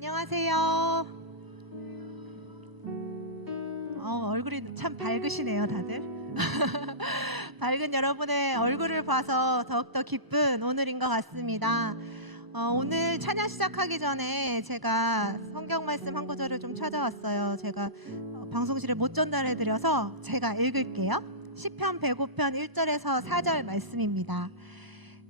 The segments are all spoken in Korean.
안녕하세요. 얼굴이 참 밝으시네요, 다들. 밝은 여러분의 얼굴을 봐서 더욱더 기쁜 오늘인 것 같습니다. 오늘 찬양 시작하기 전에 제가 성경 말씀 한 구절을 좀 찾아왔어요. 제가 방송실에 못 전달해드려서 제가 읽을게요. 시편 105편 1절에서 4절 말씀입니다.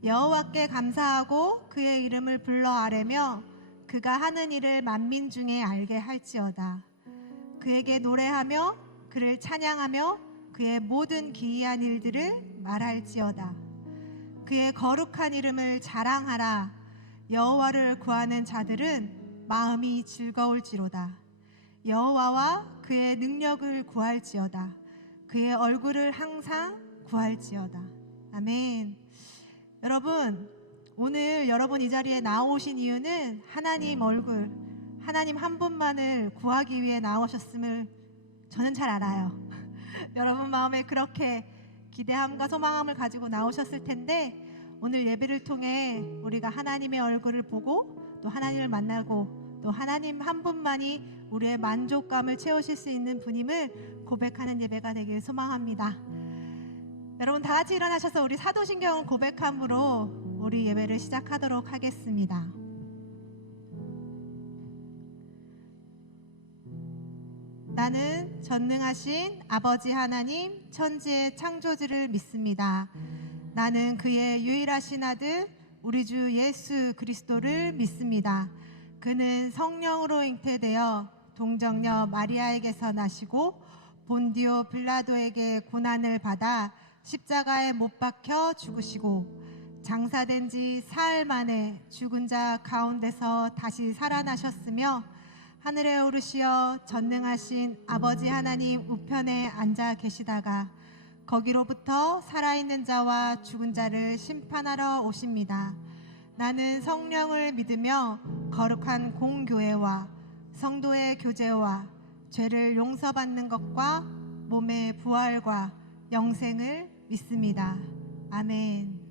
여호와께 감사하고 그의 이름을 불러 아뢰며 그가 하는 일을 만민 중에 알게 할지어다. 그에게 노래하며 그를 찬양하며 그의 모든 기이한 일들을 말할지어다. 그의 거룩한 이름을 자랑하라. 여호와를 구하는 자들은 마음이 즐거울지로다. 여호와와 그의 능력을 구할지어다. 그의 얼굴을 항상 구할지어다. 아멘. 여러분, 오늘 여러분 이 자리에 나오신 이유는 하나님 얼굴, 하나님 한 분만을 구하기 위해 나오셨음을 저는 잘 알아요. 여러분 마음에 그렇게 기대함과 소망함을 가지고 나오셨을 텐데, 오늘 예배를 통해 우리가 하나님의 얼굴을 보고 또 하나님을 만나고 또 하나님 한 분만이 우리의 만족감을 채우실 수 있는 분임을 고백하는 예배가 되길 소망합니다. 여러분 다 같이 일어나셔서 우리 사도신경을 고백함으로 우리 예배를 시작하도록 하겠습니다. 나는 전능하신 아버지 하나님 천지의 창조주를 믿습니다. 나는 그의 유일하신 아들 우리 주 예수 그리스도를 믿습니다. 그는 성령으로 잉태되어 동정녀 마리아에게서 나시고 본디오 빌라도에게 고난을 받아 십자가에 못 박혀 죽으시고 장사된 지 사흘 만에 죽은 자 가운데서 다시 살아나셨으며 하늘에 오르시어 전능하신 아버지 하나님 우편에 앉아 계시다가 거기로부터 살아있는 자와 죽은 자를 심판하러 오십니다. 나는 성령을 믿으며 거룩한 공교회와 성도의 교제와 죄를 용서받는 것과 몸의 부활과 영생을 믿습니다. 아멘.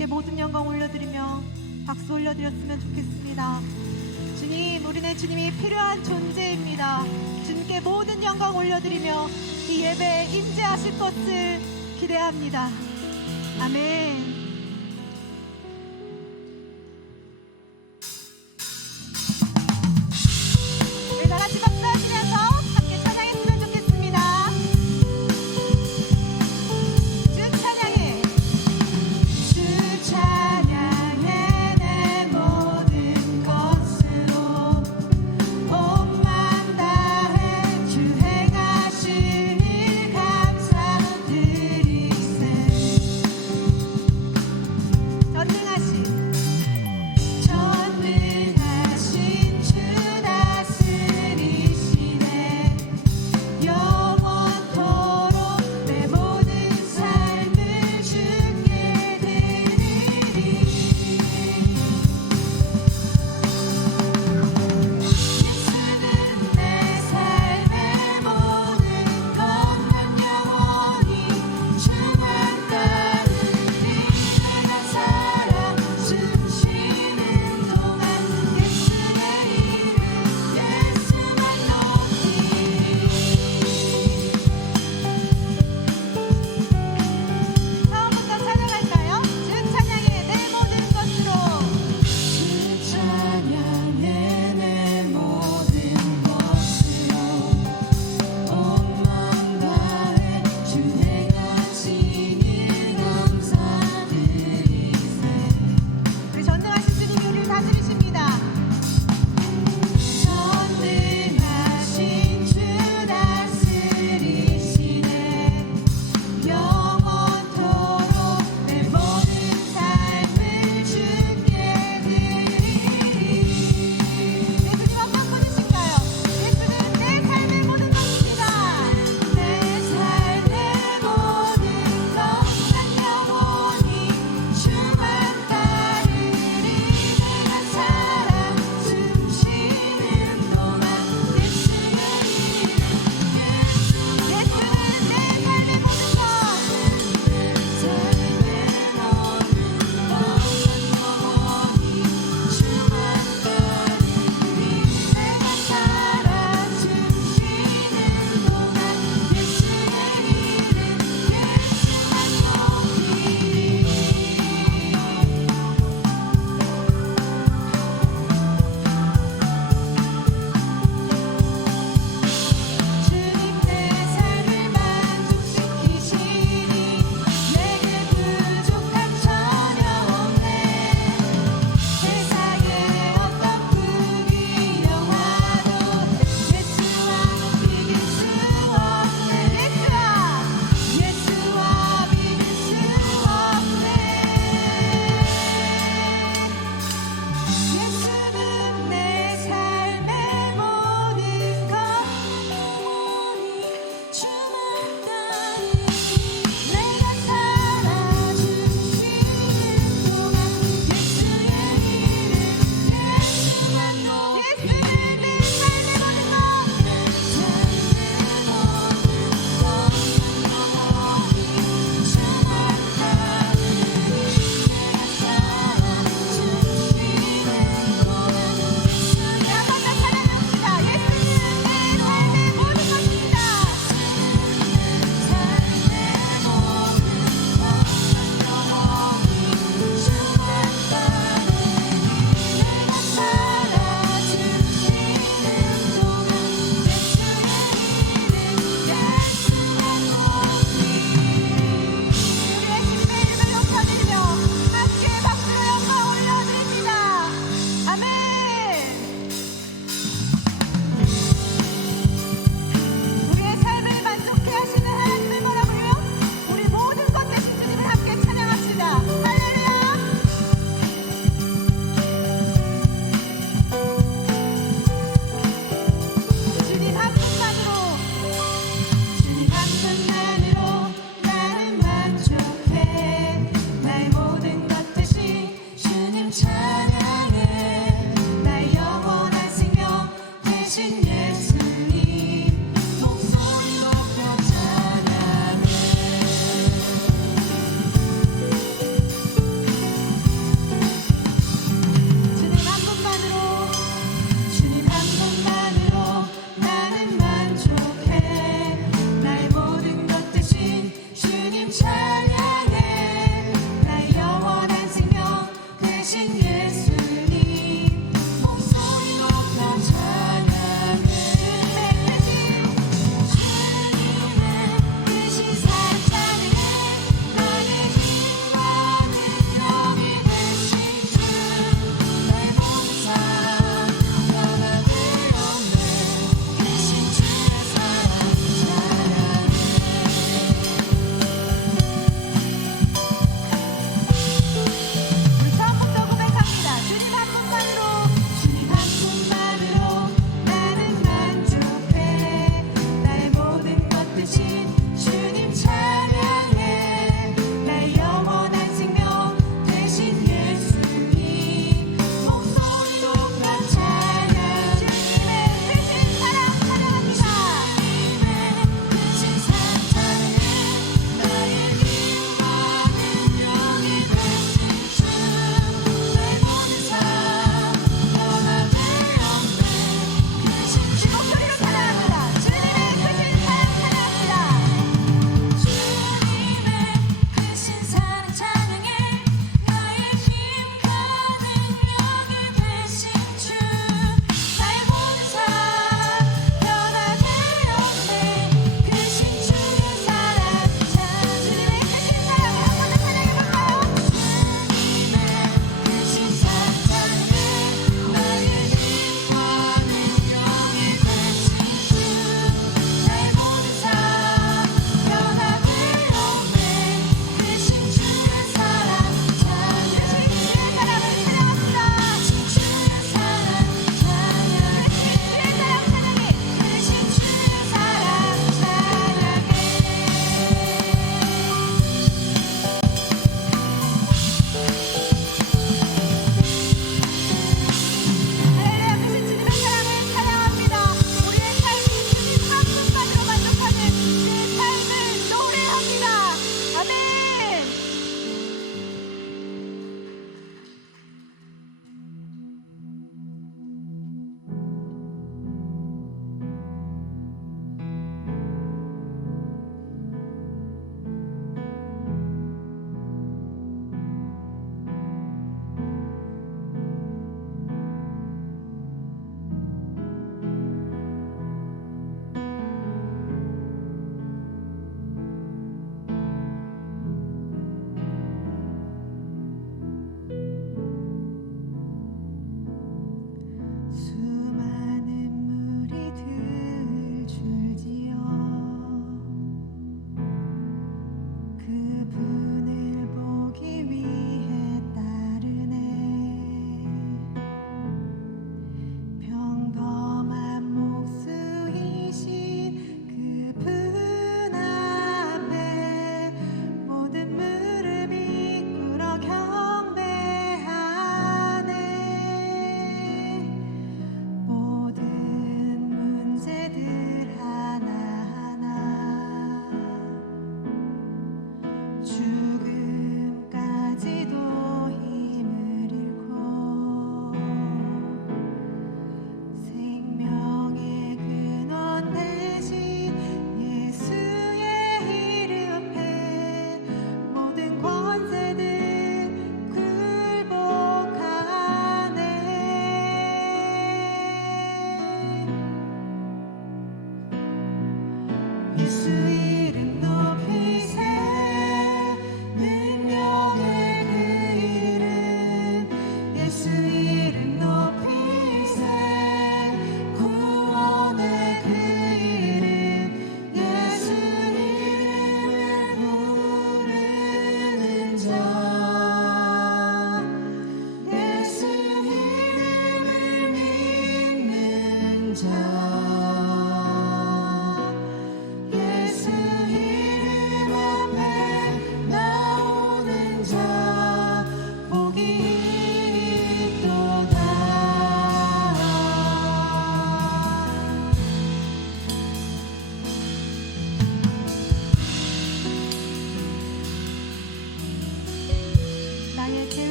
주님께 모든 영광 올려드리며 박수 올려드렸으면 좋겠습니다. 주님, 우리는 주님이 필요한 존재입니다. 주님께 모든 영광 올려드리며 이 예배에 임재하실 것을 기대합니다. 아멘. 우리 다 같이 박수하시면서 함께 찬양했으면 좋겠습니다. 주 찬양해. 주 찬양해 내 모든 것으로 온 맘 다해 주 행하신 일 감사드리세.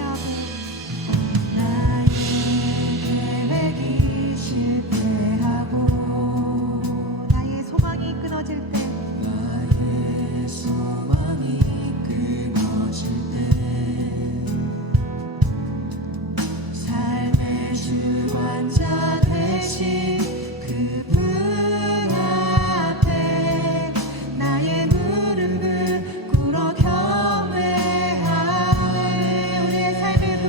실패하고 나의 계획이 실패하고 나의 소망이 끊어질 때 나의 소망이 끊어질 때 삶의 주관자 되신 그분 앞에 나의 무릎을 꿇어 경배하네. 우리의 삶을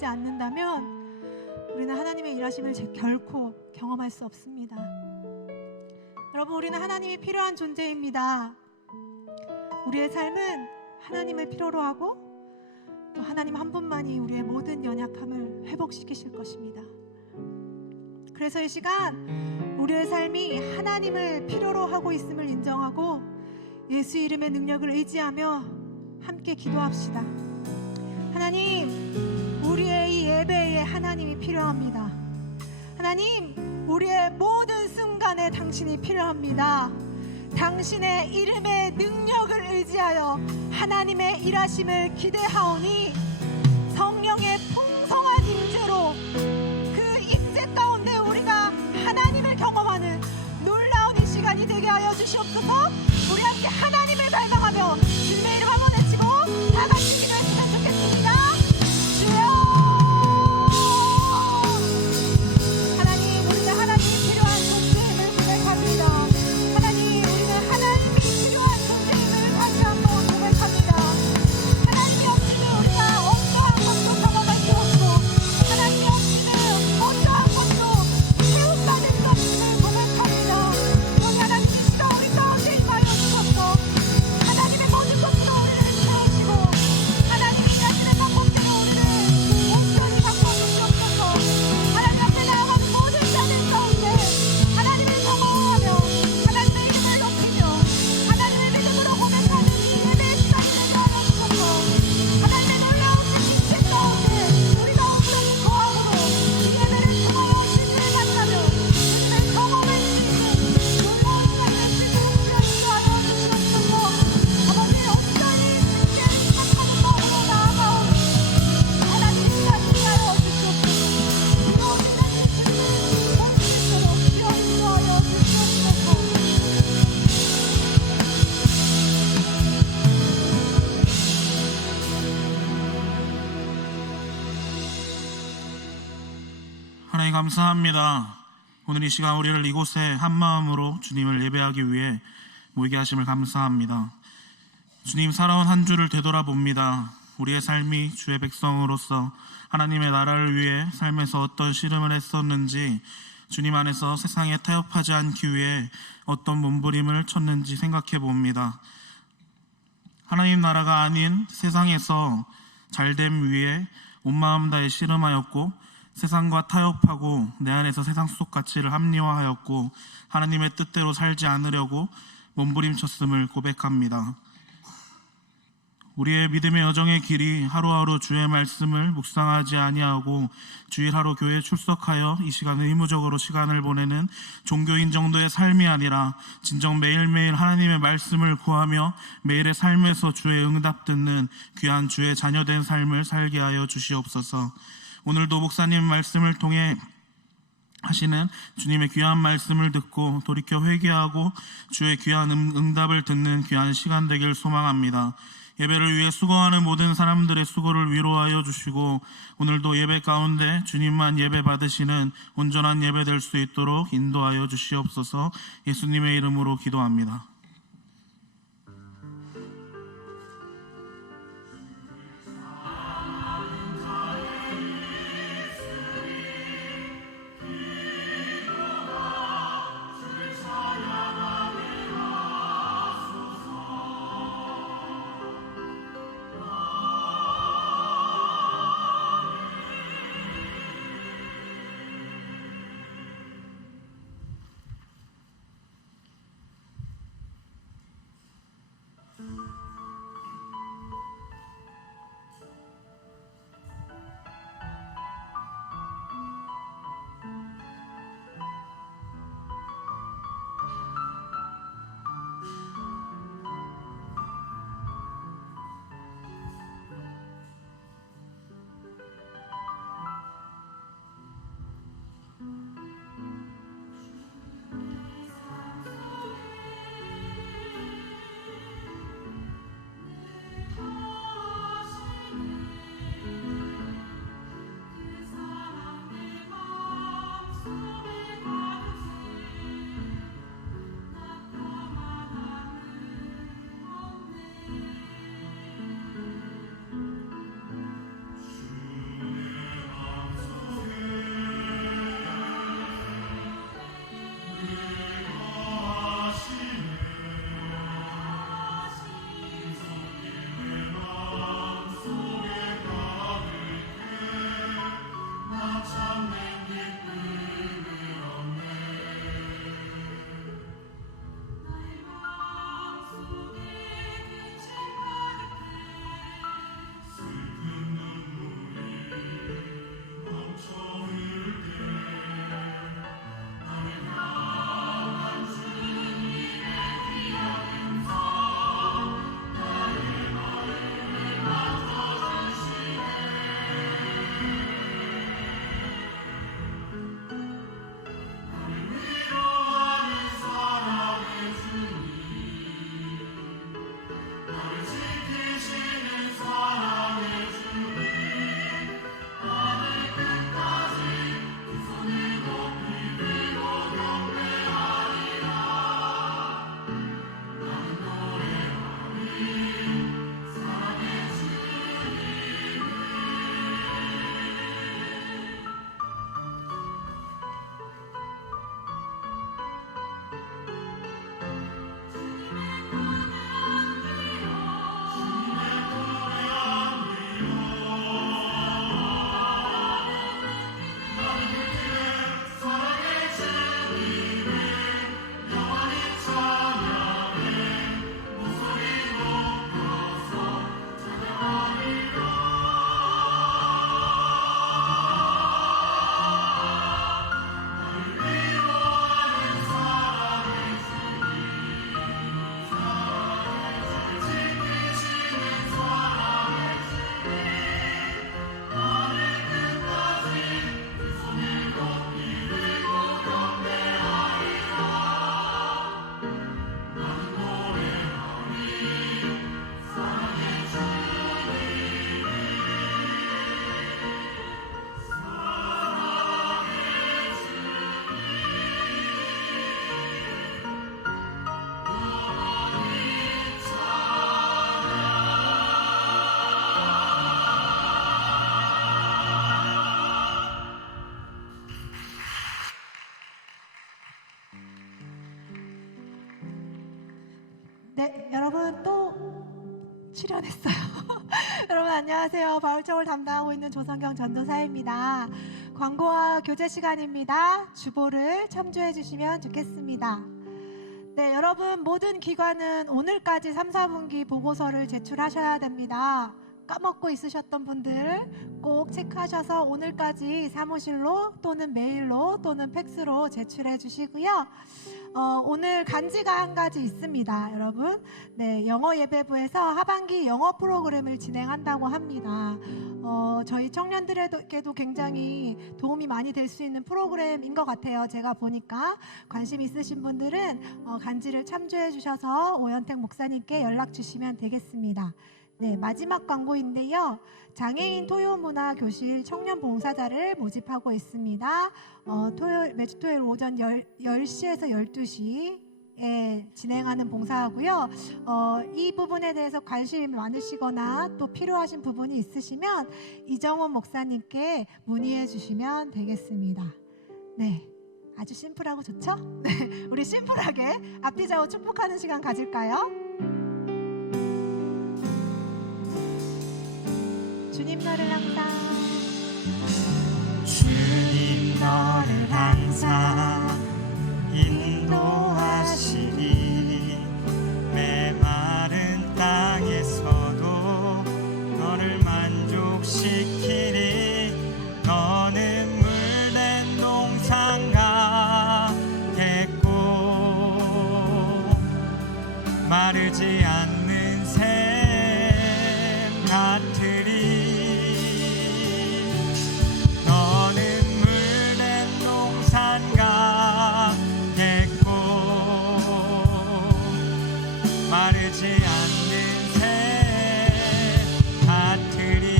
하지 않는다면 우리는 하나님의 일하심을 결코 경험할 수 없습니다. 여러분, 우리는 하나님이 필요한 존재입니다. 우리의 삶은 하나님을 필요로 하고 또 하나님 한 분만이 우리의 모든 연약함을 회복시키실 것입니다. 그래서 이 시간 우리의 삶이 하나님을 필요로 하고 있음을 인정하고 예수 이름의 능력을 의지하며 함께 기도합시다. 하나님, 우리의 이 예배에 하나님이 필요합니다. 하나님, 우리의 모든 순간에 당신이 필요합니다. 당신의 이름의 능력을 의지하여 하나님의 일하심을 기대하오니 성령의 풍성한 임재로 그 임재 가운데 우리가 하나님을 경험하는 놀라운 이 시간이 되게 하여 주시옵소서. 우리 함께 하나님을 발광하며 주님의 이름 한번 외치고 다 같이 기도했으면 좋겠습니다. 주여, 하나님, 우리는 하나님이 필요한 존재임을 고백합니다. 하나님, 우리는 하나님이 필요한 존재임을 다시 한번 고백합니다. 하나님이 없이는 우리가 어떠한 것도 경험할 수 없고 하나님이 없이는 어떠한 것도 체험받을 수 없음을 고백합니다. 그러니 하나님, 이 시간 우리 가운데 임하여 주셔서 하나님의 모든 것으로 우리를 채우시고 하나님이 일하시는 방법대로 우리를 온전히 바꿔주시옵소서. 하나님 앞에 나아가는 모든 자들 가운데 하나님을 경험하며 하나님의 이름을 높이며 하나님의 믿음으로 고백하는 이 예배의 시간이 되게 하여 주셔서 하나님의 놀라운 임재 가운데 우리가 오늘은 거함으로 이 예배를 통하여 주님을 만나며 주님을 경험할 수 있는 놀라운 시간이 될 수 있도록 주여 하여 주시옵소서. 아버지, 온전히 주님께 생각하는 마음으로 나아가오니 하나님 일하시게 하여 주시옵소서. 뜨거운 하나님 주님을 볼 수 있도록 주여 인도하여 주시옵소서. 하나님 감사합니다. 오늘 이 시간 우리를 이곳에 한 마음으로 주님을 예배하기 위해 모이게 하심을 감사합니다. 주님, 살아온 한 주를 되돌아봅니다. 우리의 삶이 주의 백성으로서 하나님의 나라를 위해 삶에서 어떤 씨름을 했었는지, 주님 안에서 세상에 타협하지 않기 위해 어떤 몸부림을 쳤는지 생각해 봅니다. 하나님 나라가 아닌 세상에서 잘됨 위에 온 마음 다해 씨름하였고, 세상과 타협하고 내 안에서 세상 속 가치를 합리화하였고 하나님의 뜻대로 살지 않으려고 몸부림쳤음을 고백합니다. 우리의 믿음의 여정의 길이 하루하루 주의 말씀을 묵상하지 아니하고 주일 하루 교회에 출석하여 이 시간을 의무적으로 시간을 보내는 종교인 정도의 삶이 아니라 진정 매일매일 하나님의 말씀을 구하며 매일의 삶에서 주의 응답 듣는 귀한 주의 자녀된 삶을 살게 하여 주시옵소서. 오늘도 목사님 말씀을 통해 하시는 주님의 귀한 말씀을 듣고 돌이켜 회개하고 주의 귀한 응답을 듣는 귀한 시간 되길 소망합니다. 예배를 위해 수고하는 모든 사람들의 수고를 위로하여 주시고 오늘도 예배 가운데 주님만 예배 받으시는 온전한 예배 될 수 있도록 인도하여 주시옵소서. 예수님의 이름으로 기도합니다. 네, 여러분 또 출연했어요. 여러분 안녕하세요. 바울적을 담당하고 있는 조성경 전도사입니다. 광고와 교제 시간입니다. 주보를 참조해 주시면 좋겠습니다. 네, 여러분 모든 기관은 오늘까지 3, 4분기 보고서를 제출하셔야 됩니다. 까먹고 있으셨던 분들 꼭 체크하셔서 오늘까지 사무실로 또는 메일로 또는 팩스로 제출해 주시고요. 오늘 간지가 한 가지 있습니다, 여러분. 네, 영어 예배부에서 하반기 영어 프로그램을 진행한다고 합니다. 저희 청년들에게도 굉장히 도움이 많이 될 수 있는 프로그램인 것 같아요. 제가 보니까 관심 있으신 분들은 간지를 참조해 주셔서 오현택 목사님께 연락 주시면 되겠습니다. 네, 마지막 광고인데요. 장애인 토요문화교실 청년 봉사자를 모집하고 있습니다. 매주 토요일 오전 10시에서 12시에 진행하는 봉사하고요. 이 부분에 대해서 관심이 많으시거나 또 필요하신 부분이 있으시면 이정원 목사님께 문의해 주시면 되겠습니다. 네, 아주 심플하고 좋죠? 네, 우리 심플하게 앞뒤 좌우 축복하는 시간 가질까요? 주님 너를 항상 주님 너를 항상 인도하시리 메마른 땅에서도 너를 만족시키리 너는 물된 농산가 겠고 마르지 않는 샘 같으리 마르지 않는 새 같으리.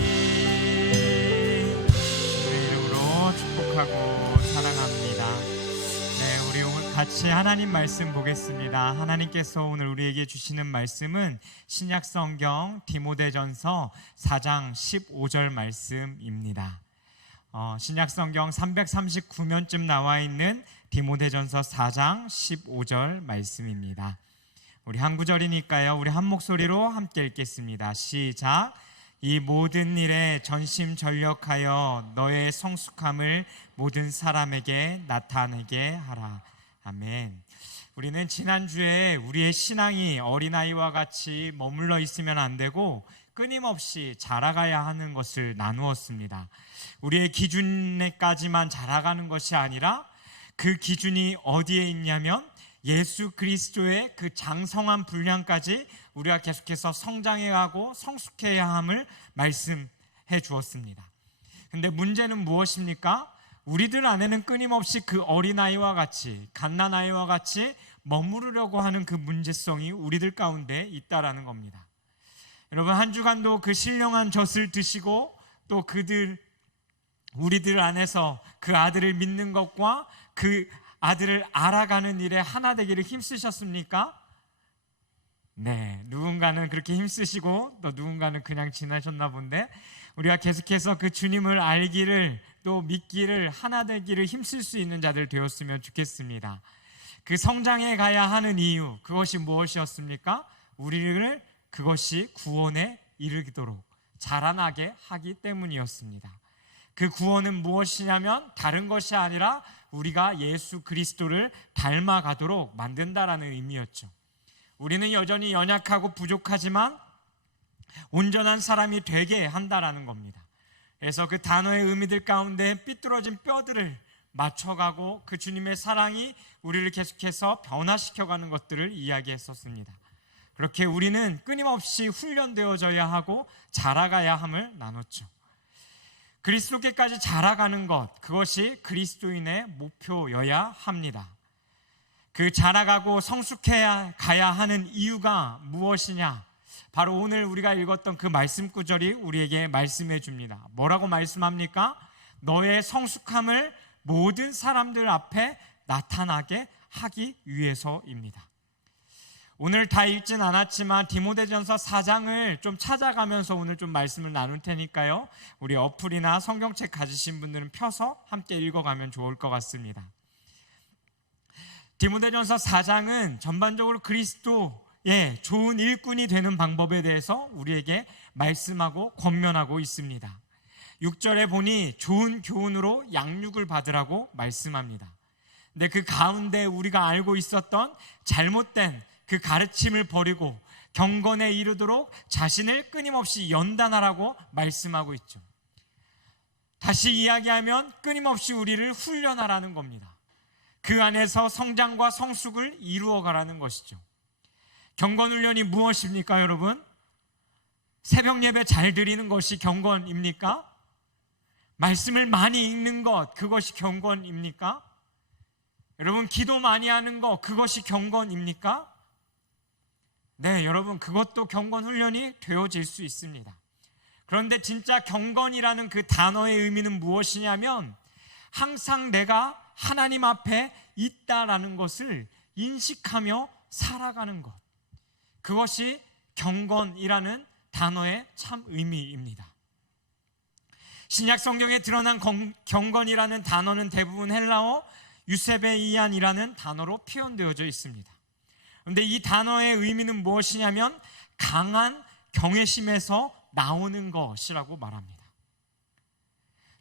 주의 이름으로 축복하고 사랑합니다. 네, 우리 오늘 같이 하나님 말씀 보겠습니다. 하나님께서 오늘 우리에게 주시는 말씀은 신약성경 디모데전서 4장 15절 말씀입니다. 신약성경 339면쯤 나와 있는 디모데전서 4장 15절 말씀입니다. 우리 한 구절이니까요. 우리 한 목소리로 함께 읽겠습니다. 시작. 이 모든 일에 전심전력하여 너의 성숙함을 모든 사람에게 나타내게 하라. 아멘. 우리는 지난주에 우리의 신앙이 어린아이와 같이 머물러 있으면 안 되고 끊임없이 자라가야 하는 것을 나누었습니다. 우리의 기준에까지만 자라가는 것이 아니라 그 기준이 어디에 있냐면 예수 그리스도의 그 장성한 분량까지 우리가 계속해서 성장해가고 성숙해야 함을 말씀해 주었습니다. 근데 문제는 무엇입니까? 우리들 안에는 끊임없이 그 어린아이와 같이 갓난아이와 같이 머무르려고 하는 그 문제성이 우리들 가운데 있다라는 겁니다. 여러분 한 주간도 그 신령한 젖을 드시고 또 우리들 안에서 그 아들을 믿는 것과 그 아들을 알아가는 일에 하나 되기를 힘쓰셨습니까? 네, 누군가는 그렇게 힘쓰시고 또 누군가는 그냥 지나셨나 본데 우리가 계속해서 그 주님을 알기를 또 믿기를 하나 되기를 힘쓸 수 있는 자들 되었으면 좋겠습니다. 그 성장해 가야 하는 이유 그것이 무엇이었습니까? 우리를 그것이 구원에 이르도록 자라나게 하기 때문이었습니다. 그 구원은 무엇이냐면 다른 것이 아니라 우리가 예수 그리스도를 닮아가도록 만든다라는 의미였죠. 우리는 여전히 연약하고 부족하지만 온전한 사람이 되게 한다라는 겁니다. 그래서 그 단어의 의미들 가운데 삐뚤어진 뼈들을 맞춰가고 그 주님의 사랑이 우리를 계속해서 변화시켜가는 것들을 이야기했었습니다. 그렇게 우리는 끊임없이 훈련되어져야 하고 자라가야 함을 나눴죠. 그리스도께까지 자라가는 것, 그것이 그리스도인의 목표여야 합니다. 그 자라가고 성숙해야 가야 하는 이유가 무엇이냐? 바로 오늘 우리가 읽었던 그 말씀 구절이 우리에게 말씀해 줍니다. 뭐라고 말씀합니까? 너의 성숙함을 모든 사람들 앞에 나타나게 하기 위해서입니다. 오늘 다 읽진 않았지만 디모데전서 4장을 좀 찾아가면서 오늘 좀 말씀을 나눌 테니까요. 우리 어플이나 성경책 가지신 분들은 펴서 함께 읽어가면 좋을 것 같습니다. 디모데전서 4장은 전반적으로 그리스도 좋은 일꾼이 되는 방법에 대해서 우리에게 말씀하고 권면하고 있습니다. 6절에 보니 좋은 교훈으로 양육을 받으라고 말씀합니다. 근데 그 가운데 우리가 알고 있었던 잘못된 그 가르침을 버리고 경건에 이르도록 자신을 끊임없이 연단하라고 말씀하고 있죠. 다시 이야기하면 끊임없이 우리를 훈련하라는 겁니다. 그 안에서 성장과 성숙을 이루어가라는 것이죠. 경건훈련이 무엇입니까, 여러분? 새벽 예배 잘 드리는 것이 경건입니까? 말씀을 많이 읽는 것, 그것이 경건입니까? 여러분, 기도 많이 하는 것, 그것이 경건입니까? 네, 여러분, 그것도 경건훈련이 되어질 수 있습니다. 그런데 진짜 경건이라는 그 단어의 의미는 무엇이냐면 항상 내가 하나님 앞에 있다라는 것을 인식하며 살아가는 것, 그것이 경건이라는 단어의 참 의미입니다. 신약 성경에 드러난 경건이라는 단어는 대부분 헬라어 유세베이안이라는 단어로 표현되어져 있습니다. 그런데 이 단어의 의미는 무엇이냐면 강한 경외심에서 나오는 것이라고 말합니다.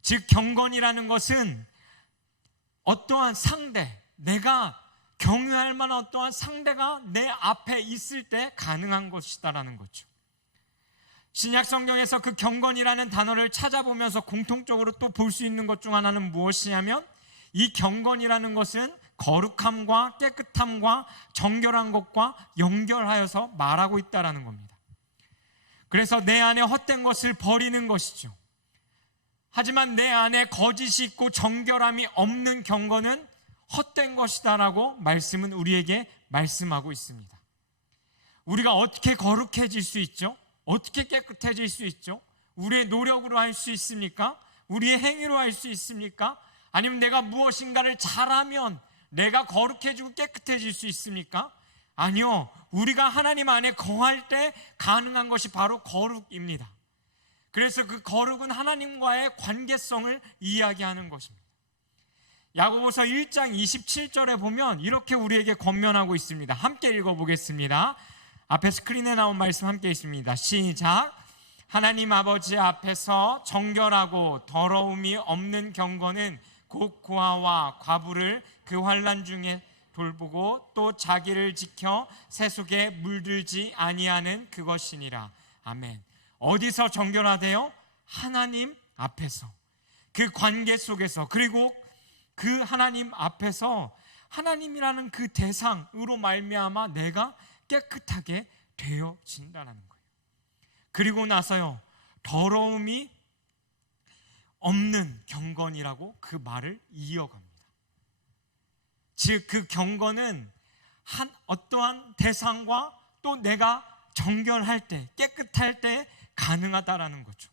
즉 경건이라는 것은 어떠한 상대, 내가 경외할 만한 어떠한 상대가 내 앞에 있을 때 가능한 것이다라는 거죠. 신약 성경에서 그 경건이라는 단어를 찾아보면서 공통적으로 또 볼 수 있는 것 중 하나는 무엇이냐면 이 경건이라는 것은 거룩함과 깨끗함과 정결한 것과 연결하여서 말하고 있다라는 겁니다. 그래서 내 안에 헛된 것을 버리는 것이죠. 하지만 내 안에 거짓이 있고 정결함이 없는 경건은 헛된 것이다라고 말씀은 우리에게 말씀하고 있습니다. 우리가 어떻게 거룩해질 수 있죠? 어떻게 깨끗해질 수 있죠? 우리의 노력으로 할 수 있습니까? 우리의 행위로 할 수 있습니까? 아니면 내가 무엇인가를 잘하면 내가 거룩해지고 깨끗해질 수 있습니까? 아니요. 우리가 하나님 안에 거할 때 가능한 것이 바로 거룩입니다. 그래서 그 거룩은 하나님과의 관계성을 이야기하는 것입니다. 야고보서 1장 27절에 보면 이렇게 우리에게 권면하고 있습니다. 함께 읽어보겠습니다. 앞에 스크린에 나온 말씀 함께 있습니다. 시작. 하나님 아버지 앞에서 정결하고 더러움이 없는 경건은 곧 고아와 과부를 그 환난 중에 돌보고 또 자기를 지켜 세속에 물들지 아니하는 그것이니라. 아멘. 어디서 정결하대요? 하나님 앞에서, 그 관계 속에서, 그리고 그 하나님 앞에서 하나님이라는 그 대상으로 말미암아 내가 깨끗하게 되어진다는 거예요. 그리고 나서요, 더러움이 없는 경건이라고 그 말을 이어갑니다. 즉 그 경건은 어떠한 대상과 또 내가 정결할 때, 깨끗할 때 가능하다라는 거죠.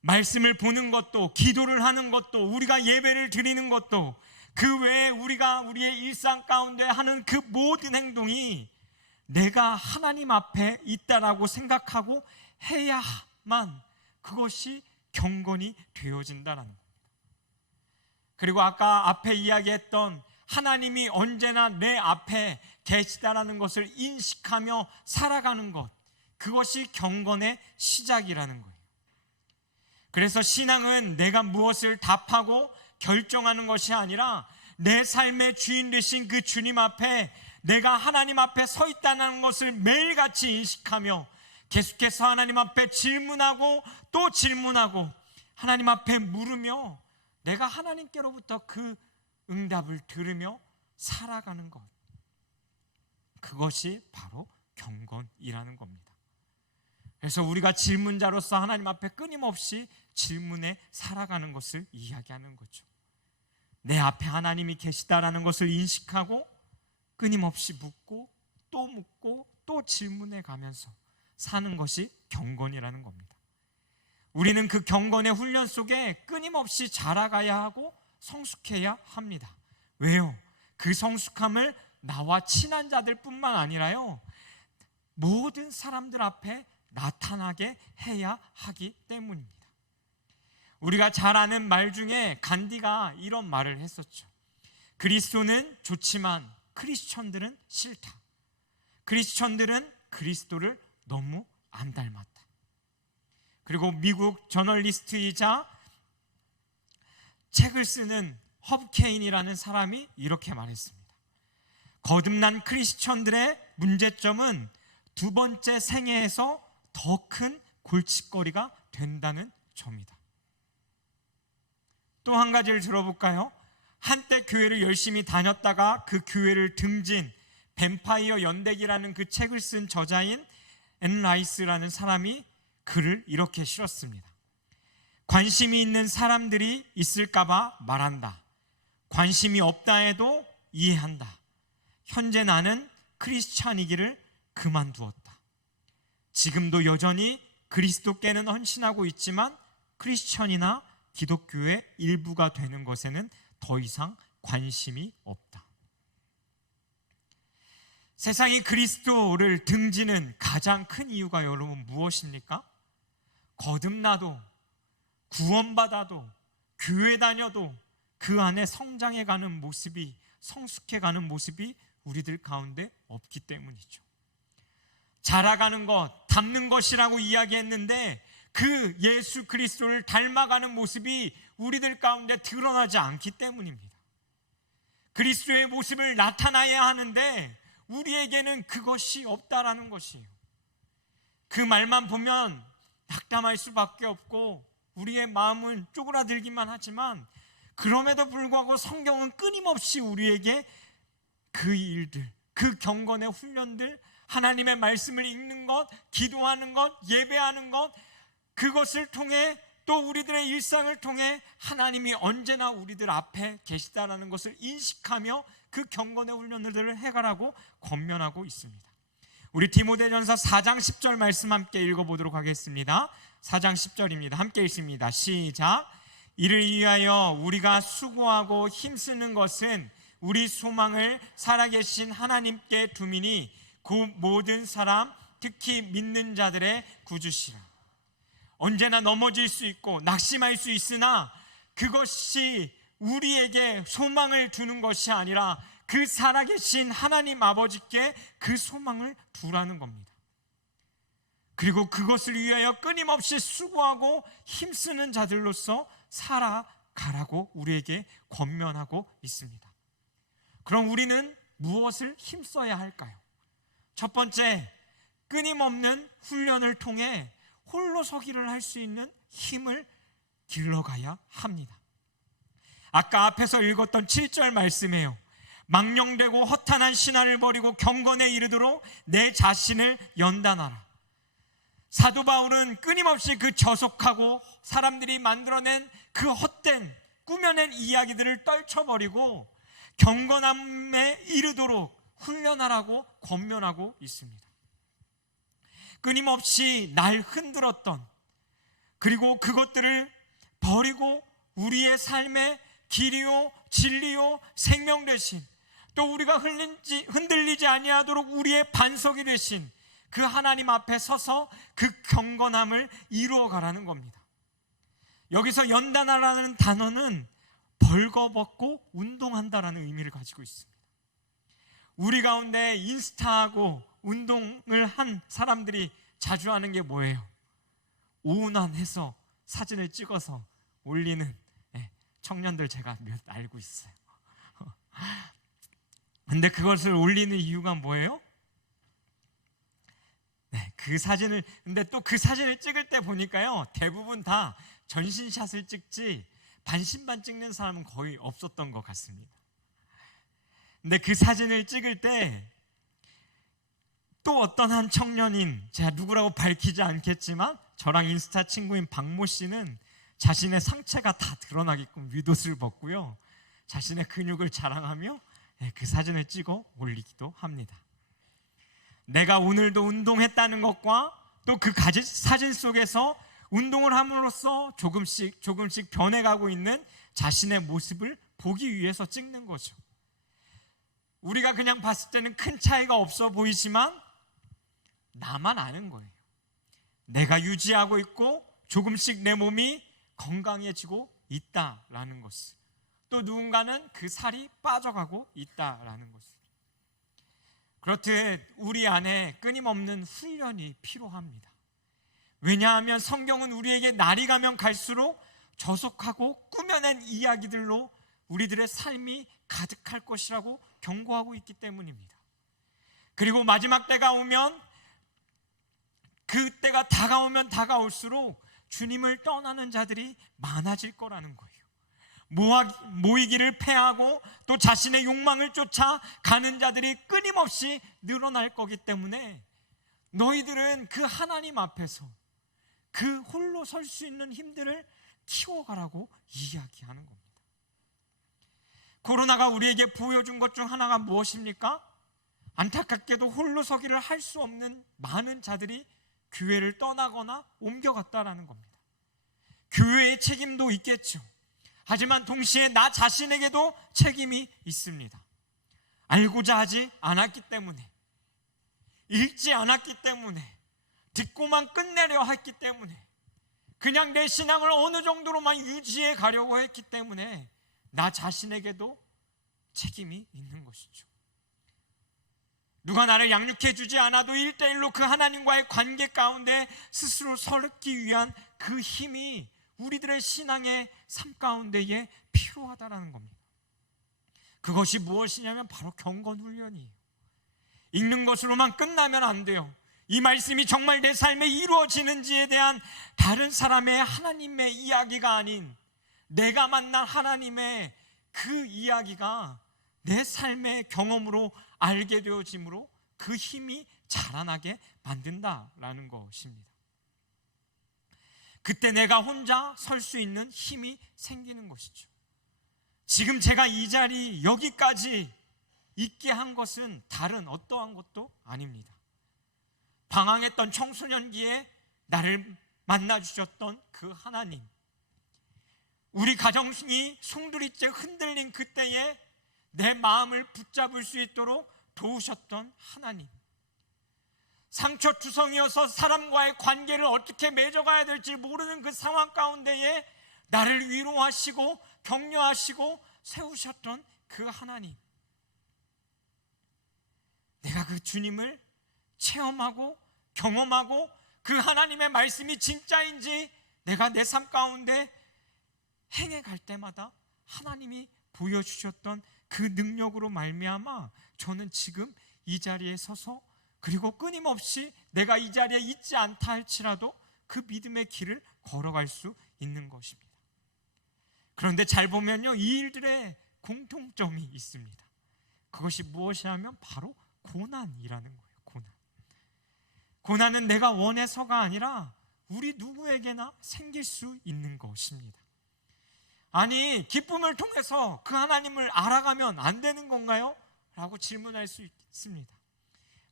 말씀을 보는 것도, 기도를 하는 것도, 우리가 예배를 드리는 것도, 그 외에 우리가 우리의 일상 가운데 하는 그 모든 행동이 내가 하나님 앞에 있다라고 생각하고 해야만 그것이 경건이 되어진다는 겁니다. 그리고 아까 앞에 이야기했던 하나님이 언제나 내 앞에 계시다라는 것을 인식하며 살아가는 것, 그것이 경건의 시작이라는 거예요. 그래서 신앙은 내가 무엇을 답하고 결정하는 것이 아니라 내 삶의 주인 되신 그 주님 앞에 내가 하나님 앞에 서 있다는 것을 매일같이 인식하며 계속해서 하나님 앞에 질문하고 또 질문하고 하나님 앞에 물으며 내가 하나님께로부터 그 응답을 들으며 살아가는 것, 그것이 바로 경건이라는 겁니다. 그래서 우리가 질문자로서 하나님 앞에 끊임없이 질문에 살아가는 것을 이야기하는 거죠. 내 앞에 하나님이 계시다라는 것을 인식하고 끊임없이 묻고 또 질문해 가면서 사는 것이 경건이라는 겁니다. 우리는 그 경건의 훈련 속에 끊임없이 자라가야 하고 성숙해야 합니다. 왜요? 그 성숙함을 나와 친한 자들 뿐만 아니라요, 모든 사람들 앞에 나타나게 해야 하기 때문입니다. 우리가 잘 아는 말 중에 간디가 이런 말을 했었죠. 그리스도는 좋지만 크리스천들은 싫다. 크리스천들은 그리스도를 너무 안 닮았다. 그리고 미국 저널리스트이자 책을 쓰는 허브 케인이라는 사람이 이렇게 말했습니다. 거듭난 크리스천들의 문제점은 두 번째 생애에서 더 큰 골칫거리가 된다는 점이다. 또 한 가지를 들어볼까요? 한때 교회를 열심히 다녔다가 그 교회를 등진 뱀파이어 연대기라는 그 책을 쓴 저자인 앤 라이스라는 사람이 글을 이렇게 실었습니다. 관심이 있는 사람들이 있을까봐 말한다. 관심이 없다 해도 이해한다. 현재 나는 크리스찬이기를 그만두었다. 지금도 여전히 그리스도께는 헌신하고 있지만 크리스천이나 기독교의 일부가 되는 것에는 더 이상 관심이 없다. 세상이 그리스도를 등지는 가장 큰 이유가 여러분 무엇입니까? 거듭나도 구원받아도 교회 다녀도 그 안에 성장해가는 모습이, 성숙해가는 모습이 우리들 가운데 없기 때문이죠. 자라가는 것, 닮는 것이라고 이야기했는데 그 예수 그리스도를 닮아가는 모습이 우리들 가운데 드러나지 않기 때문입니다. 그리스도의 모습을 나타나야 하는데 우리에게는 그것이 없다라는 것이에요. 그 말만 보면 낙담할 수밖에 없고 우리의 마음은 쪼그라들기만 하지만 그럼에도 불구하고 성경은 끊임없이 우리에게 그 일들, 그 경건의 훈련들, 하나님의 말씀을 읽는 것, 기도하는 것, 예배하는 것, 그것을 통해 또 우리들의 일상을 통해 하나님이 언제나 우리들 앞에 계시다라는 것을 인식하며 그 경건의 훈련들을 해가라고 권면하고 있습니다. 우리 디모데전서 4장 10절 말씀 함께 읽어보도록 하겠습니다. 4장 10절입니다. 함께 읽습니다. 시작. 이를 위하여 우리가 수고하고 힘쓰는 것은 우리 소망을 살아계신 하나님께 두미니 그 모든 사람, 특히 믿는 자들의 구주시라. 언제나 넘어질 수 있고 낙심할 수 있으나 그것이 우리에게 소망을 두는 것이 아니라 그 살아계신 하나님 아버지께 그 소망을 두라는 겁니다. 그리고 그것을 위하여 끊임없이 수고하고 힘쓰는 자들로서 살아가라고 우리에게 권면하고 있습니다. 그럼 우리는 무엇을 힘써야 할까요? 첫 번째, 끊임없는 훈련을 통해 홀로 서기를 할 수 있는 힘을 길러가야 합니다. 아까 앞에서 읽었던 7절 말씀이에요. 망령되고 허탄한 신화를 버리고 경건에 이르도록 내 자신을 연단하라. 사도 바울은 끊임없이 그 저속하고 사람들이 만들어낸 그 헛된 꾸며낸 이야기들을 떨쳐버리고 경건함에 이르도록 훈련하라고 권면하고 있습니다. 끊임없이 날 흔들었던, 그리고 그것들을 버리고 우리의 삶의 길이요 진리요 생명 되신, 또 우리가 흔들리지 아니하도록 우리의 반석이 되신 그 하나님 앞에 서서 그 경건함을 이루어가라는 겁니다. 여기서 연단하라는 단어는 벌거벗고 운동한다라는 의미를 가지고 있습니다. 우리 가운데 인스타하고 운동을 한 사람들이 자주 하는 게 뭐예요? 오운환해서 사진을 찍어서 올리는 청년들 제가 몇 알고 있어요. 근데 그것을 올리는 이유가 뭐예요? 그 사진을, 근데 또 그 사진을 찍을 때 보니까요, 대부분 다 전신샷을 찍지 반신반 찍는 사람은 거의 없었던 것 같습니다. 근데 그 사진을 찍을 때 또 어떤 한 청년인, 제가 누구라고 밝히지 않겠지만 저랑 인스타 친구인 박모 씨는 자신의 상체가 다 드러나게끔 윗옷을 벗고요, 자신의 근육을 자랑하며 그 사진을 찍어 올리기도 합니다. 내가 오늘도 운동했다는 것과 또 그 사진 속에서 운동을 함으로써 조금씩 변해가고 있는 자신의 모습을 보기 위해서 찍는 거죠. 우리가 그냥 봤을 때는 큰 차이가 없어 보이지만 나만 아는 거예요. 내가 유지하고 있고 조금씩 내 몸이 건강해지고 있다라는 것을, 또 누군가는 그 살이 빠져가고 있다라는 것을. 그렇듯 우리 안에 끊임없는 훈련이 필요합니다. 왜냐하면 성경은 우리에게 날이 가면 갈수록 저속하고 꾸며낸 이야기들로 우리들의 삶이 가득할 것이라고 경고하고 있기 때문입니다. 그리고 마지막 때가 오면, 그 때가 다가오면 다가올수록 주님을 떠나는 자들이 많아질 거라는 거예요. 모이기를 패하고 또 자신의 욕망을 쫓아 가는 자들이 끊임없이 늘어날 거기 때문에 너희들은 그 하나님 앞에서 그 홀로 설 수 있는 힘들을 키워가라고 이야기하는 겁니다. 코로나가 우리에게 보여준 것 중 하나가 무엇입니까? 안타깝게도 홀로 서기를 할 수 없는 많은 자들이 교회를 떠나거나 옮겨갔다라는 겁니다. 교회의 책임도 있겠죠. 하지만 동시에 나 자신에게도 책임이 있습니다. 알고자 하지 않았기 때문에, 읽지 않았기 때문에, 듣고만 끝내려 했기 때문에, 그냥 내 신앙을 어느 정도로만 유지해 가려고 했기 때문에 나 자신에게도 책임이 있는 것이죠. 누가 나를 양육해 주지 않아도 1대1로 그 하나님과의 관계 가운데 스스로 서기 위한 그 힘이 우리들의 신앙의 삶 가운데에 필요하다라는 겁니다. 그것이 무엇이냐면 바로 경건훈련이에요. 읽는 것으로만 끝나면 안 돼요. 이 말씀이 정말 내 삶에 이루어지는지에 대한 다른 사람의 하나님의 이야기가 아닌 내가 만난 하나님의 그 이야기가 내 삶의 경험으로 알게 되어짐으로 그 힘이 자라나게 만든다라는 것입니다. 그때 내가 혼자 설 수 있는 힘이 생기는 것이죠. 지금 제가 이 자리 여기까지 있게 한 것은 다른 어떠한 것도 아닙니다. 방황했던 청소년기에 나를 만나주셨던 그 하나님, 우리 가정이 송두리째 흔들린 그때에 내 마음을 붙잡을 수 있도록 도우셨던 하나님, 상처투성이어서 사람과의 관계를 어떻게 맺어가야 될지 모르는 그 상황 가운데에 나를 위로하시고 격려하시고 세우셨던 그 하나님, 내가 그 주님을 체험하고 경험하고 그 하나님의 말씀이 진짜인지 내가 내 삶 가운데 행해갈 때마다 하나님이 보여주셨던 그 능력으로 말미암아 저는 지금 이 자리에 서서, 그리고 끊임없이 내가 이 자리에 있지 않다 할지라도 그 믿음의 길을 걸어갈 수 있는 것입니다. 그런데 잘 보면요, 이 일들의 공통점이 있습니다. 그것이 무엇이냐면 바로 고난이라는 거예요. 고난은 내가 원해서가 아니라 우리 누구에게나 생길 수 있는 것입니다. 아니, 기쁨을 통해서 그 하나님을 알아가면 안 되는 건가요? 라고 질문할 수 있습니다.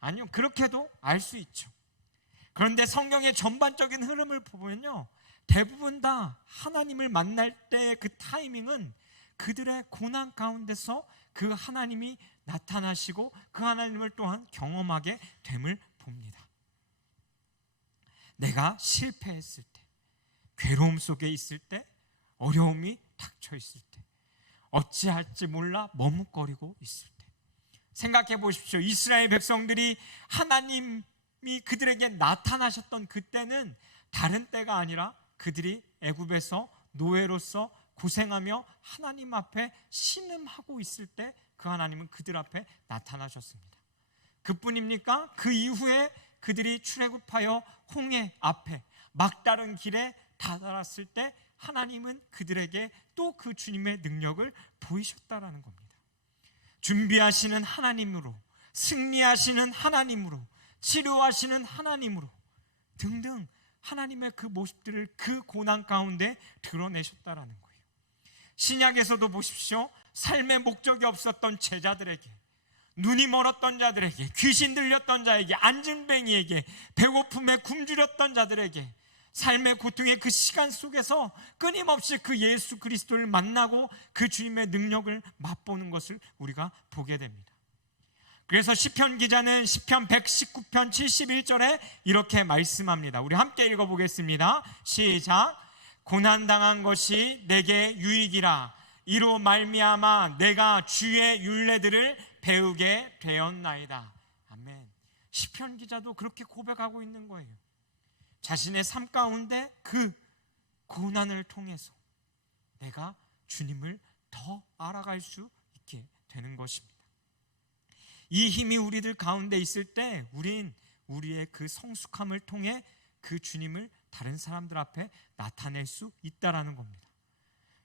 아니요, 그렇게도 알 수 있죠. 그런데 성경의 전반적인 흐름을 보면요, 대부분 다 하나님을 만날 때의 그 타이밍은 그들의 고난 가운데서 그 하나님이 나타나시고 그 하나님을 또한 경험하게 됨을 봅니다. 내가 실패했을 때, 괴로움 속에 있을 때, 어려움이 닥쳐 있을 때, 어찌할지 몰라 머뭇거리고 있을 때, 생각해 보십시오. 이스라엘 백성들이 하나님이 그들에게 나타나셨던 그때는 다른 때가 아니라 그들이 애굽에서 노예로서 고생하며 하나님 앞에 신음하고 있을 때 그 하나님은 그들 앞에 나타나셨습니다. 그뿐입니까? 그 이후에 그들이 출애굽하여 홍해 앞에 막다른 길에 다다랐을 때 하나님은 그들에게 또 그 주님의 능력을 보이셨다라는 겁니다. 준비하시는 하나님으로, 승리하시는 하나님으로, 치료하시는 하나님으로 등등 하나님의 그 모습들을 그 고난 가운데 드러내셨다라는 거예요. 신약에서도 보십시오. 삶의 목적이 없었던 제자들에게, 눈이 멀었던 자들에게, 귀신 들렸던 자에게, 안진뱅이에게, 배고픔에 굶주렸던 자들에게 삶의 고통의 그 시간 속에서 끊임없이 그 예수 그리스도를 만나고 그 주님의 능력을 맛보는 것을 우리가 보게 됩니다. 그래서 시편 기자는 시편 119편 71절에 이렇게 말씀합니다. 우리 함께 읽어보겠습니다. 시작. 고난당한 것이 내게 유익이라. 이로 말미암아 내가 주의 율례들을 배우게 되었나이다. 시편 기자도 그렇게 고백하고 있는 거예요. 자신의 삶 가운데 그 고난을 통해서 내가 주님을 더 알아갈 수 있게 되는 것입니다. 이 힘이 우리들 가운데 있을 때 우린 우리의 그 성숙함을 통해 그 주님을 다른 사람들 앞에 나타낼 수 있다라는 겁니다.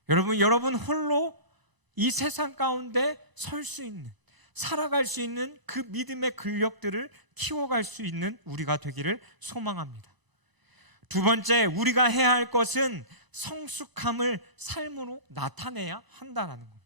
여러분 홀로 이 세상 가운데 설 수 있는, 살아갈 수 있는 그 믿음의 근력들을 키워갈 수 있는 우리가 되기를 소망합니다. 두 번째, 우리가 해야 할 것은 성숙함을 삶으로 나타내야 한다는 겁니다.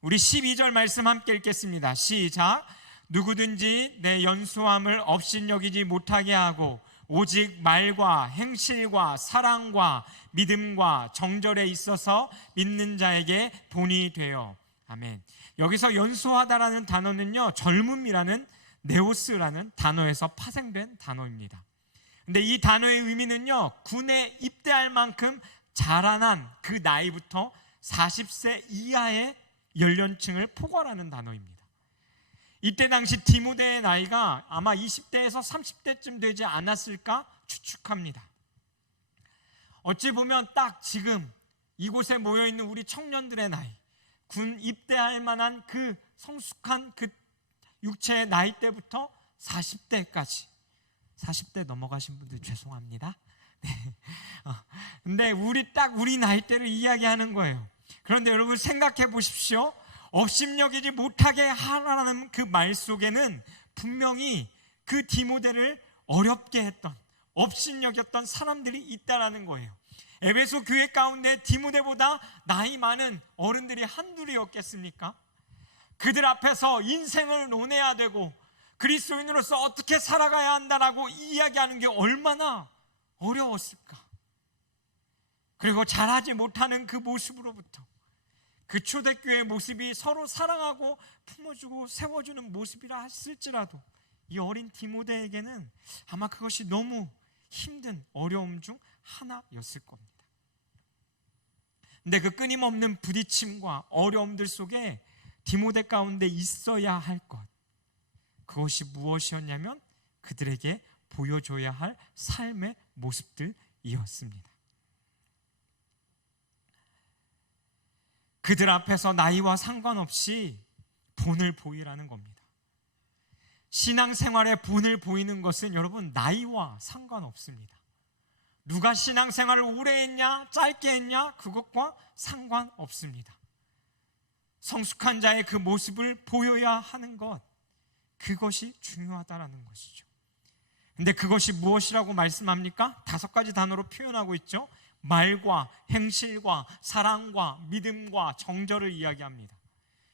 우리 12절 말씀 함께 읽겠습니다. 시작. 누구든지 내 연소함을 업신여기지 못하게 하고 오직 말과 행실과 사랑과 믿음과 정절에 있어서 믿는 자에게 본이 되어. 아멘. 여기서 연소하다라는 단어는요, 젊음이라는 네오스라는 단어에서 파생된 단어입니다. 근데 이 단어의 의미는요, 군에 입대할 만큼 자라난 그 나이부터 40세 이하의 연령층을 포괄하는 단어입니다. 이때 당시 디모데의 나이가 아마 20대에서 30대쯤 되지 않았을까 추측합니다. 어찌 보면 딱 지금 이곳에 모여있는 우리 청년들의 나이, 군 입대할 만한 그 성숙한 그 육체의 나이대부터 40대까지, 40대 넘어가신 분들 죄송합니다. 네. 근데 우리 나이대를 이야기하는 거예요. 그런데 여러분 생각해 보십시오. 업신여기지 못하게 하라는 그 말 속에는 분명히 그 디모데를 어렵게 했던, 업신여겼던 사람들이 있다라는 거예요. 에베소 교회 가운데 디모데보다 나이 많은 어른들이 한둘이었겠습니까? 그들 앞에서 인생을 논해야 되고 그리스도인으로서 어떻게 살아가야 한다라고 이야기하는 게 얼마나 어려웠을까? 그리고 잘하지 못하는 그 모습으로부터 그 초대교회의 모습이 서로 사랑하고 품어주고 세워주는 모습이라 했을지라도 이 어린 디모데에게는 아마 그것이 너무 힘든 어려움 중 하나였을 겁니다. 근데 그 끊임없는 부딪힘과 어려움들 속에 디모데 가운데 있어야 할 것, 그것이 무엇이었냐면 그들에게 보여줘야 할 삶의 모습들이었습니다. 그들 앞에서 나이와 상관없이 본을 보이라는 겁니다. 신앙생활에 본을 보이는 것은 여러분 나이와 상관없습니다. 누가 신앙생활을 오래 했냐 짧게 했냐 그것과 상관없습니다. 성숙한 자의 그 모습을 보여야 하는 것, 그것이 중요하다는 것이죠. 근데 그것이 무엇이라고 말씀합니까? 5가지 단어로 표현하고 있죠. 말과 행실과 사랑과 믿음과 정절을 이야기합니다.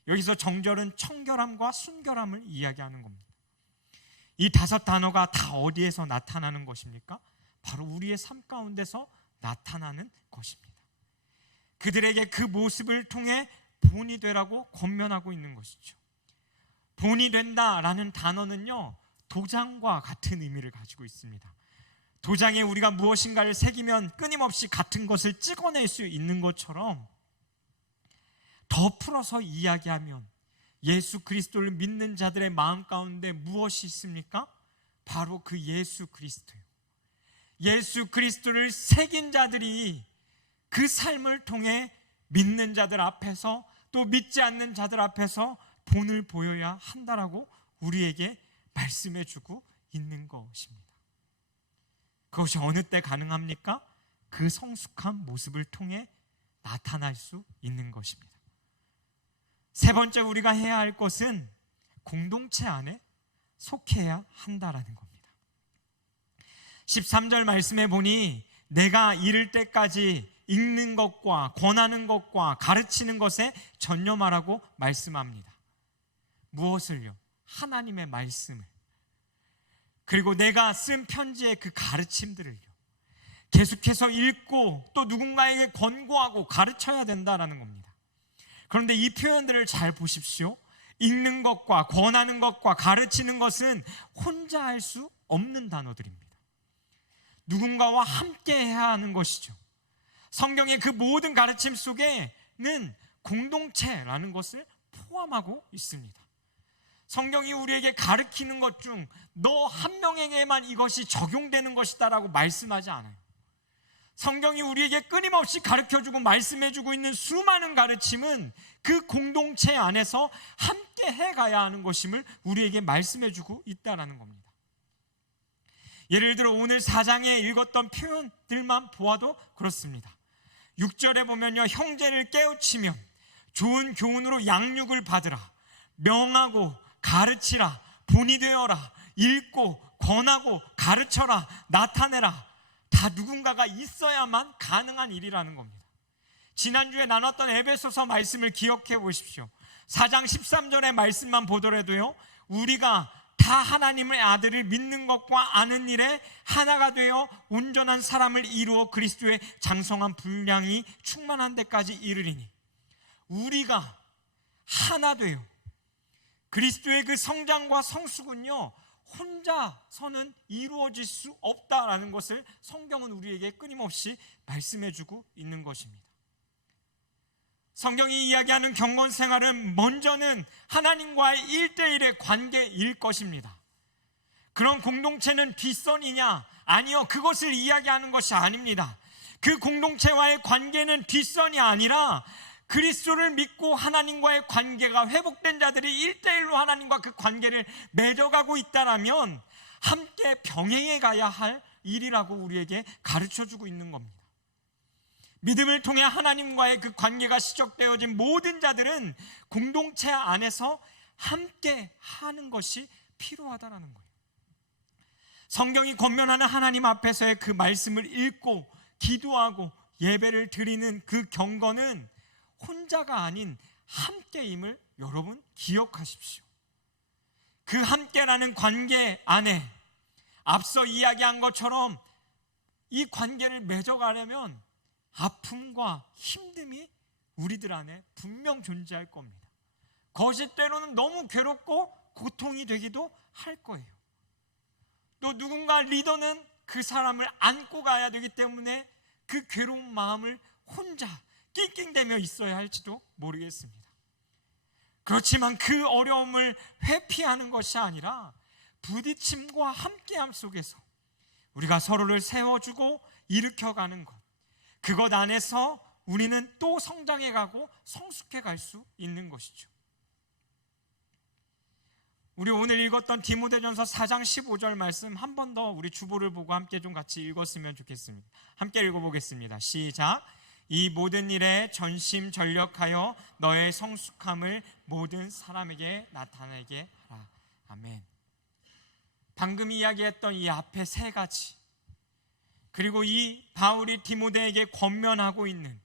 여기서 정절은 청결함과 순결함을 이야기하는 겁니다. 이 5 단어가 다 어디에서 나타나는 것입니까? 바로 우리의 삶 가운데서 나타나는 것입니다. 그들에게 그 모습을 통해 본이 되라고 권면하고 있는 것이죠. 본이 된다라는 단어는요, 도장과 같은 의미를 가지고 있습니다. 도장에 우리가 무엇인가를 새기면 끊임없이 같은 것을 찍어낼 수 있는 것처럼 더 풀어서 이야기하면 예수 그리스도를 믿는 자들의 마음 가운데 무엇이 있습니까? 바로 그 예수 그리스도예요. 예수 그리스도를 새긴 자들이 그 삶을 통해 믿는 자들 앞에서 또 믿지 않는 자들 앞에서 본을 보여야 한다라고 우리에게 말씀해 주고 있는 것입니다. 그것이 어느 때 가능합니까? 그 성숙한 모습을 통해 나타날 수 있는 것입니다. 3번째 우리가 해야 할 것은 공동체 안에 속해야 한다라는 겁니다. 13절 말씀에 보니 내가 이를 때까지 읽는 것과 권하는 것과 가르치는 것에 전념하라고 말씀합니다. 무엇을요? 하나님의 말씀을, 그리고 내가 쓴 편지의 그 가르침들을요, 계속해서 읽고 또 누군가에게 권고하고 가르쳐야 된다는 겁니다. 그런데 이 표현들을 잘 보십시오. 읽는 것과 권하는 것과 가르치는 것은 혼자 할 수 없는 단어들입니다. 누군가와 함께 해야 하는 것이죠. 성경의 그 모든 가르침 속에는 공동체라는 것을 포함하고 있습니다. 성경이 우리에게 가르치는 것 중 너 한 명에게만 이것이 적용되는 것이다라고 말씀하지 않아요. 성경이 우리에게 끊임없이 가르쳐주고 말씀해주고 있는 수많은 가르침은 그 공동체 안에서 함께 해가야 하는 것임을 우리에게 말씀해주고 있다는 겁니다. 예를 들어 오늘 4장에 읽었던 표현들만 보아도 그렇습니다. 6절에 보면요, 형제를 깨우치면 좋은 교훈으로 양육을 받으라, 명하고 가르치라, 본이 되어라, 읽고 권하고 가르쳐라, 나타내라. 다 누군가가 있어야만 가능한 일이라는 겁니다. 지난주에 나눴던 에베소서 말씀을 기억해 보십시오. 4장 13절의 말씀만 보더라도요, 우리가 다 하나님의 아들을 믿는 것과 아는 일에 하나가 되어 온전한 사람을 이루어 그리스도의 장성한 분량이 충만한 데까지 이르리니, 우리가 하나 되어 그리스도의 그 성장과 성숙은요, 혼자서는 이루어질 수 없다라는 것을 성경은 우리에게 끊임없이 말씀해주고 있는 것입니다. 성경이 이야기하는 경건 생활은 먼저는 하나님과의 1대1의 관계일 것입니다. 그런 공동체는 뒷선이냐? 아니요, 그것을 이야기하는 것이 아닙니다. 그 공동체와의 관계는 뒷선이 아니라 그리스도를 믿고 하나님과의 관계가 회복된 자들이 1대1로 하나님과 그 관계를 맺어가고 있다면 함께 병행해 가야 할 일이라고 우리에게 가르쳐주고 있는 겁니다. 믿음을 통해 하나님과의 그 관계가 시작되어진 모든 자들은 공동체 안에서 함께 하는 것이 필요하다는 거예요. 성경이 권면하는 하나님 앞에서의 그 말씀을 읽고 기도하고 예배를 드리는 그 경건은 혼자가 아닌 함께임을 여러분 기억하십시오. 그 함께라는 관계 안에 앞서 이야기한 것처럼 이 관계를 맺어가려면 아픔과 힘듦이 우리들 안에 분명 존재할 겁니다. 그것이 때로는 너무 괴롭고 고통이 되기도 할 거예요. 또 누군가 리더는 그 사람을 안고 가야 되기 때문에 그 괴로운 마음을 혼자 낑낑대며 있어야 할지도 모르겠습니다. 그렇지만 그 어려움을 회피하는 것이 아니라 부딪힘과 함께함 속에서 우리가 서로를 세워주고 일으켜가는 것, 그것 안에서 우리는 또 성장해가고 성숙해갈 수 있는 것이죠. 우리 오늘 읽었던 디모데전서 4장 15절 말씀 한 번 더 우리 주보를 보고 함께 좀 같이 읽었으면 좋겠습니다. 함께 읽어보겠습니다. 시작. 이 모든 일에 전심전력하여 너의 성숙함을 모든 사람에게 나타내게 하라. 아멘. 방금 이야기했던 이 앞에 세 가지, 그리고 이 바울이 디모데에게 권면하고 있는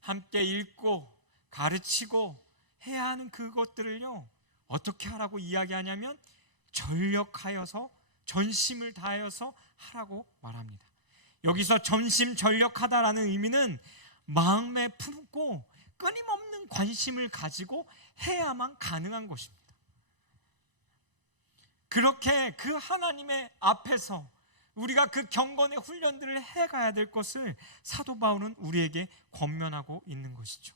함께 읽고 가르치고 해야 하는 그것들을요, 어떻게 하라고 이야기하냐면 전력하여서, 전심을 다하여서 하라고 말합니다. 여기서 전심전력하다라는 의미는 마음에 품고 끊임없는 관심을 가지고 해야만 가능한 것입니다. 그렇게 그 하나님의 앞에서 우리가 그 경건의 훈련들을 해가야 될 것을 사도 바울은 우리에게 권면하고 있는 것이죠.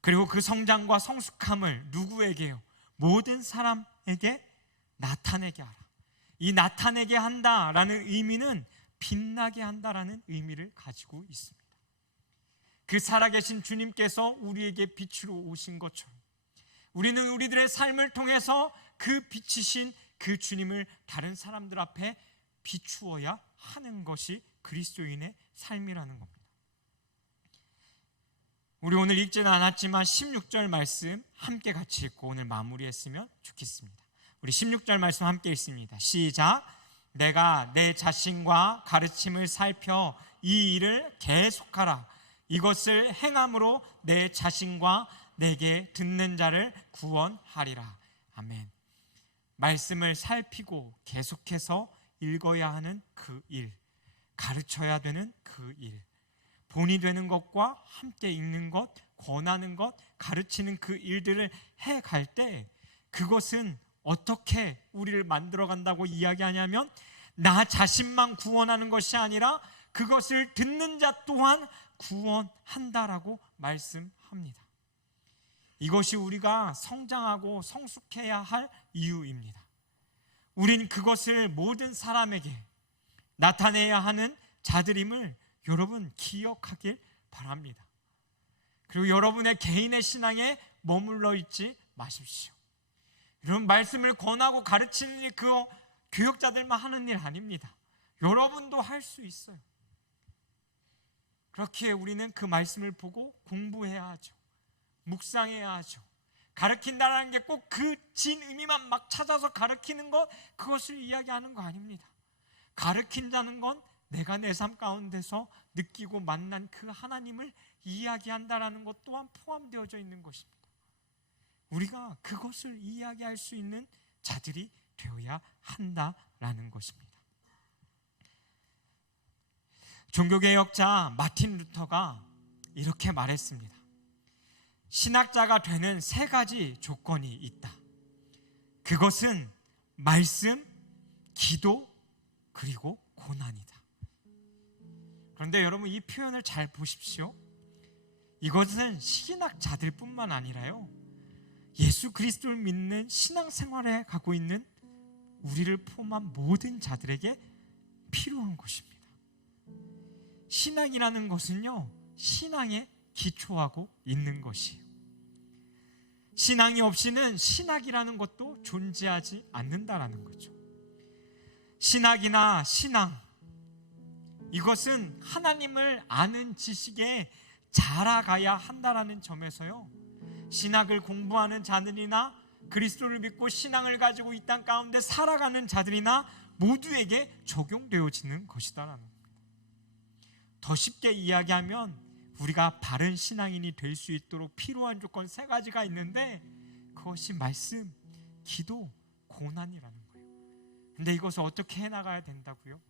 그리고 그 성장과 성숙함을 누구에게요? 모든 사람에게 나타내게 하라. 이 나타내게 한다라는 의미는 빛나게 한다라는 의미를 가지고 있습니다. 그 살아계신 주님께서 우리에게 빛으로 오신 것처럼 우리는 우리들의 삶을 통해서 그 빛이신 그 주님을 다른 사람들 앞에 비추어야 하는 것이 그리스도인의 삶이라는 겁니다. 우리 오늘 읽지는 않았지만 16절 말씀 함께 같이 읽고 오늘 마무리했으면 좋겠습니다. 우리 16절 말씀 함께 읽습니다. 시작. 내가 내 자신과 가르침을 살펴 이 일을 계속하라. 이것을 행함으로 내 자신과 내게 듣는 자를 구원하리라. 아멘. 말씀을 살피고 계속해서 읽어야 하는 그 일, 가르쳐야 되는 그 일, 본이 되는 것과 함께 읽는 것, 권하는 것, 가르치는 그 일들을 해갈 때 그것은 어떻게 우리를 만들어간다고 이야기하냐면 나 자신만 구원하는 것이 아니라 그것을 듣는 자 또한 구원한다라고 말씀합니다. 이것이 우리가 성장하고 성숙해야 할 이유입니다. 우린 그것을 모든 사람에게 나타내야 하는 자들임을 여러분 기억하길 바랍니다. 그리고 여러분의 개인의 신앙에 머물러 있지 마십시오. 여러분, 말씀을 권하고 가르치는 일, 그거 교역자들만 하는 일 아닙니다. 여러분도 할 수 있어요. 그렇게 우리는 그 말씀을 보고 공부해야 하죠. 묵상해야 하죠. 가르친다는 게 꼭 그 진 의미만 막 찾아서 가르치는 것, 그것을 이야기하는 거 아닙니다. 가르친다는 건 내가 내 삶 가운데서 느끼고 만난 그 하나님을 이야기한다라는 것 또한 포함되어져 있는 것입니다. 우리가 그것을 이야기할 수 있는 자들이 되어야 한다라는 것입니다. 종교개혁자 마틴 루터가 이렇게 말했습니다. 신학자가 되는 3가지 조건이 있다. 그것은 말씀, 기도, 그리고 고난이다. 그런데 여러분, 이 표현을 잘 보십시오. 이것은 신학자들 뿐만 아니라요, 예수 그리스도를 믿는 신앙생활에 가고 있는 우리를 포함한 모든 자들에게 필요한 것입니다. 신앙이라는 것은요, 신앙에 기초하고 있는 것이에요. 신앙이 없이는 신학이라는 것도 존재하지 않는다라는 거죠. 신학이나 신앙, 이것은 하나님을 아는 지식에 자라가야 한다라는 점에서요, 신학을 공부하는 자들이나 그리스도를 믿고 신앙을 가지고 이 땅 가운데 살아가는 자들이나 모두에게 적용되어지는 것이다라는 겁니다. 더 쉽게 이야기하면 우리가 바른 신앙인이 될 수 있도록 필요한 조건 3가지가 있는데, 그것이 말씀, 기도, 고난이라는 거예요. 근데 이것을 어떻게 해나가야 된다고요?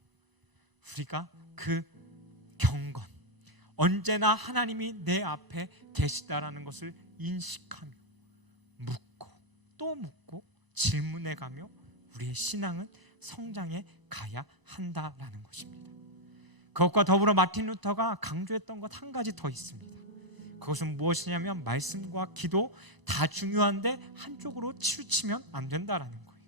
우리가 그 경건, 언제나 하나님이 내 앞에 계시다라는 것을 인식하며 묻고 또 묻고 질문해가며 우리의 신앙은 성장해 가야 한다라는 것입니다. 그것과 더불어 마틴 루터가 강조했던 것 한 가지 더 있습니다. 그것은 무엇이냐면 말씀과 기도 다 중요한데 한쪽으로 치우치면 안 된다라는 거예요.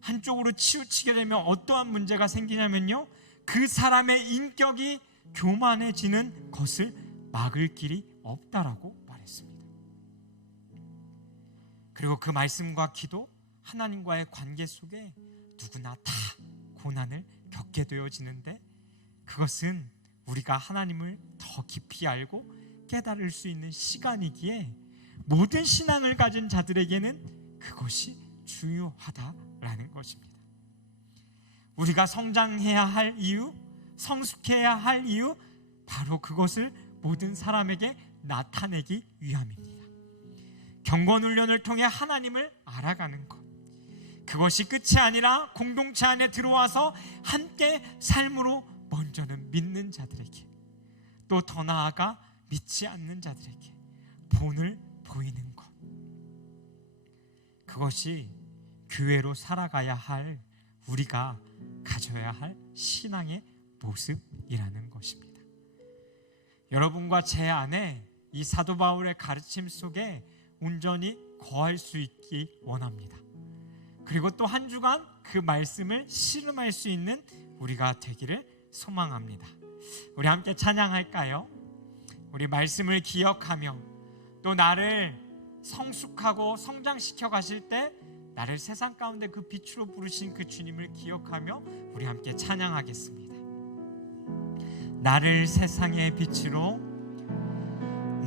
한쪽으로 치우치게 되면 어떠한 문제가 생기냐면요, 그 사람의 인격이 교만해지는 것을 막을 길이 없다라고 말했습니다. 그리고 그 말씀과 기도, 하나님과의 관계 속에 누구나 다 고난을 겪게 되어지는데, 그것은 우리가 하나님을 더 깊이 알고 깨달을 수 있는 시간이기에 모든 신앙을 가진 자들에게는 그것이 중요하다라는 것입니다. 우리가 성장해야 할 이유, 성숙해야 할 이유, 바로 그것을 모든 사람에게 나타내기 위함입니다. 경건훈련을 통해 하나님을 알아가는 것, 그것이 끝이 아니라 공동체 안에 들어와서 함께 삶으로 먼저는 믿는 자들에게, 또 더 나아가 믿지 않는 자들에게 본을 보이는 것, 그것이 교회로 살아가야 할 우리가 가져야 할 신앙의 모습이라는 것입니다. 여러분과 제 안에 이 사도 바울의 가르침 속에 온전히 거할 수 있기 원합니다. 그리고 또 한 주간 그 말씀을 씨름할 수 있는 우리가 되기를 소망합니다. 우리 함께 찬양할까요? 우리 말씀을 기억하며 또 나를 성숙하고 성장시켜 가실 때 나를 세상 가운데 그 빛으로 부르신 그 주님을 기억하며 우리 함께 찬양하겠습니다. 나를 세상의 빛으로,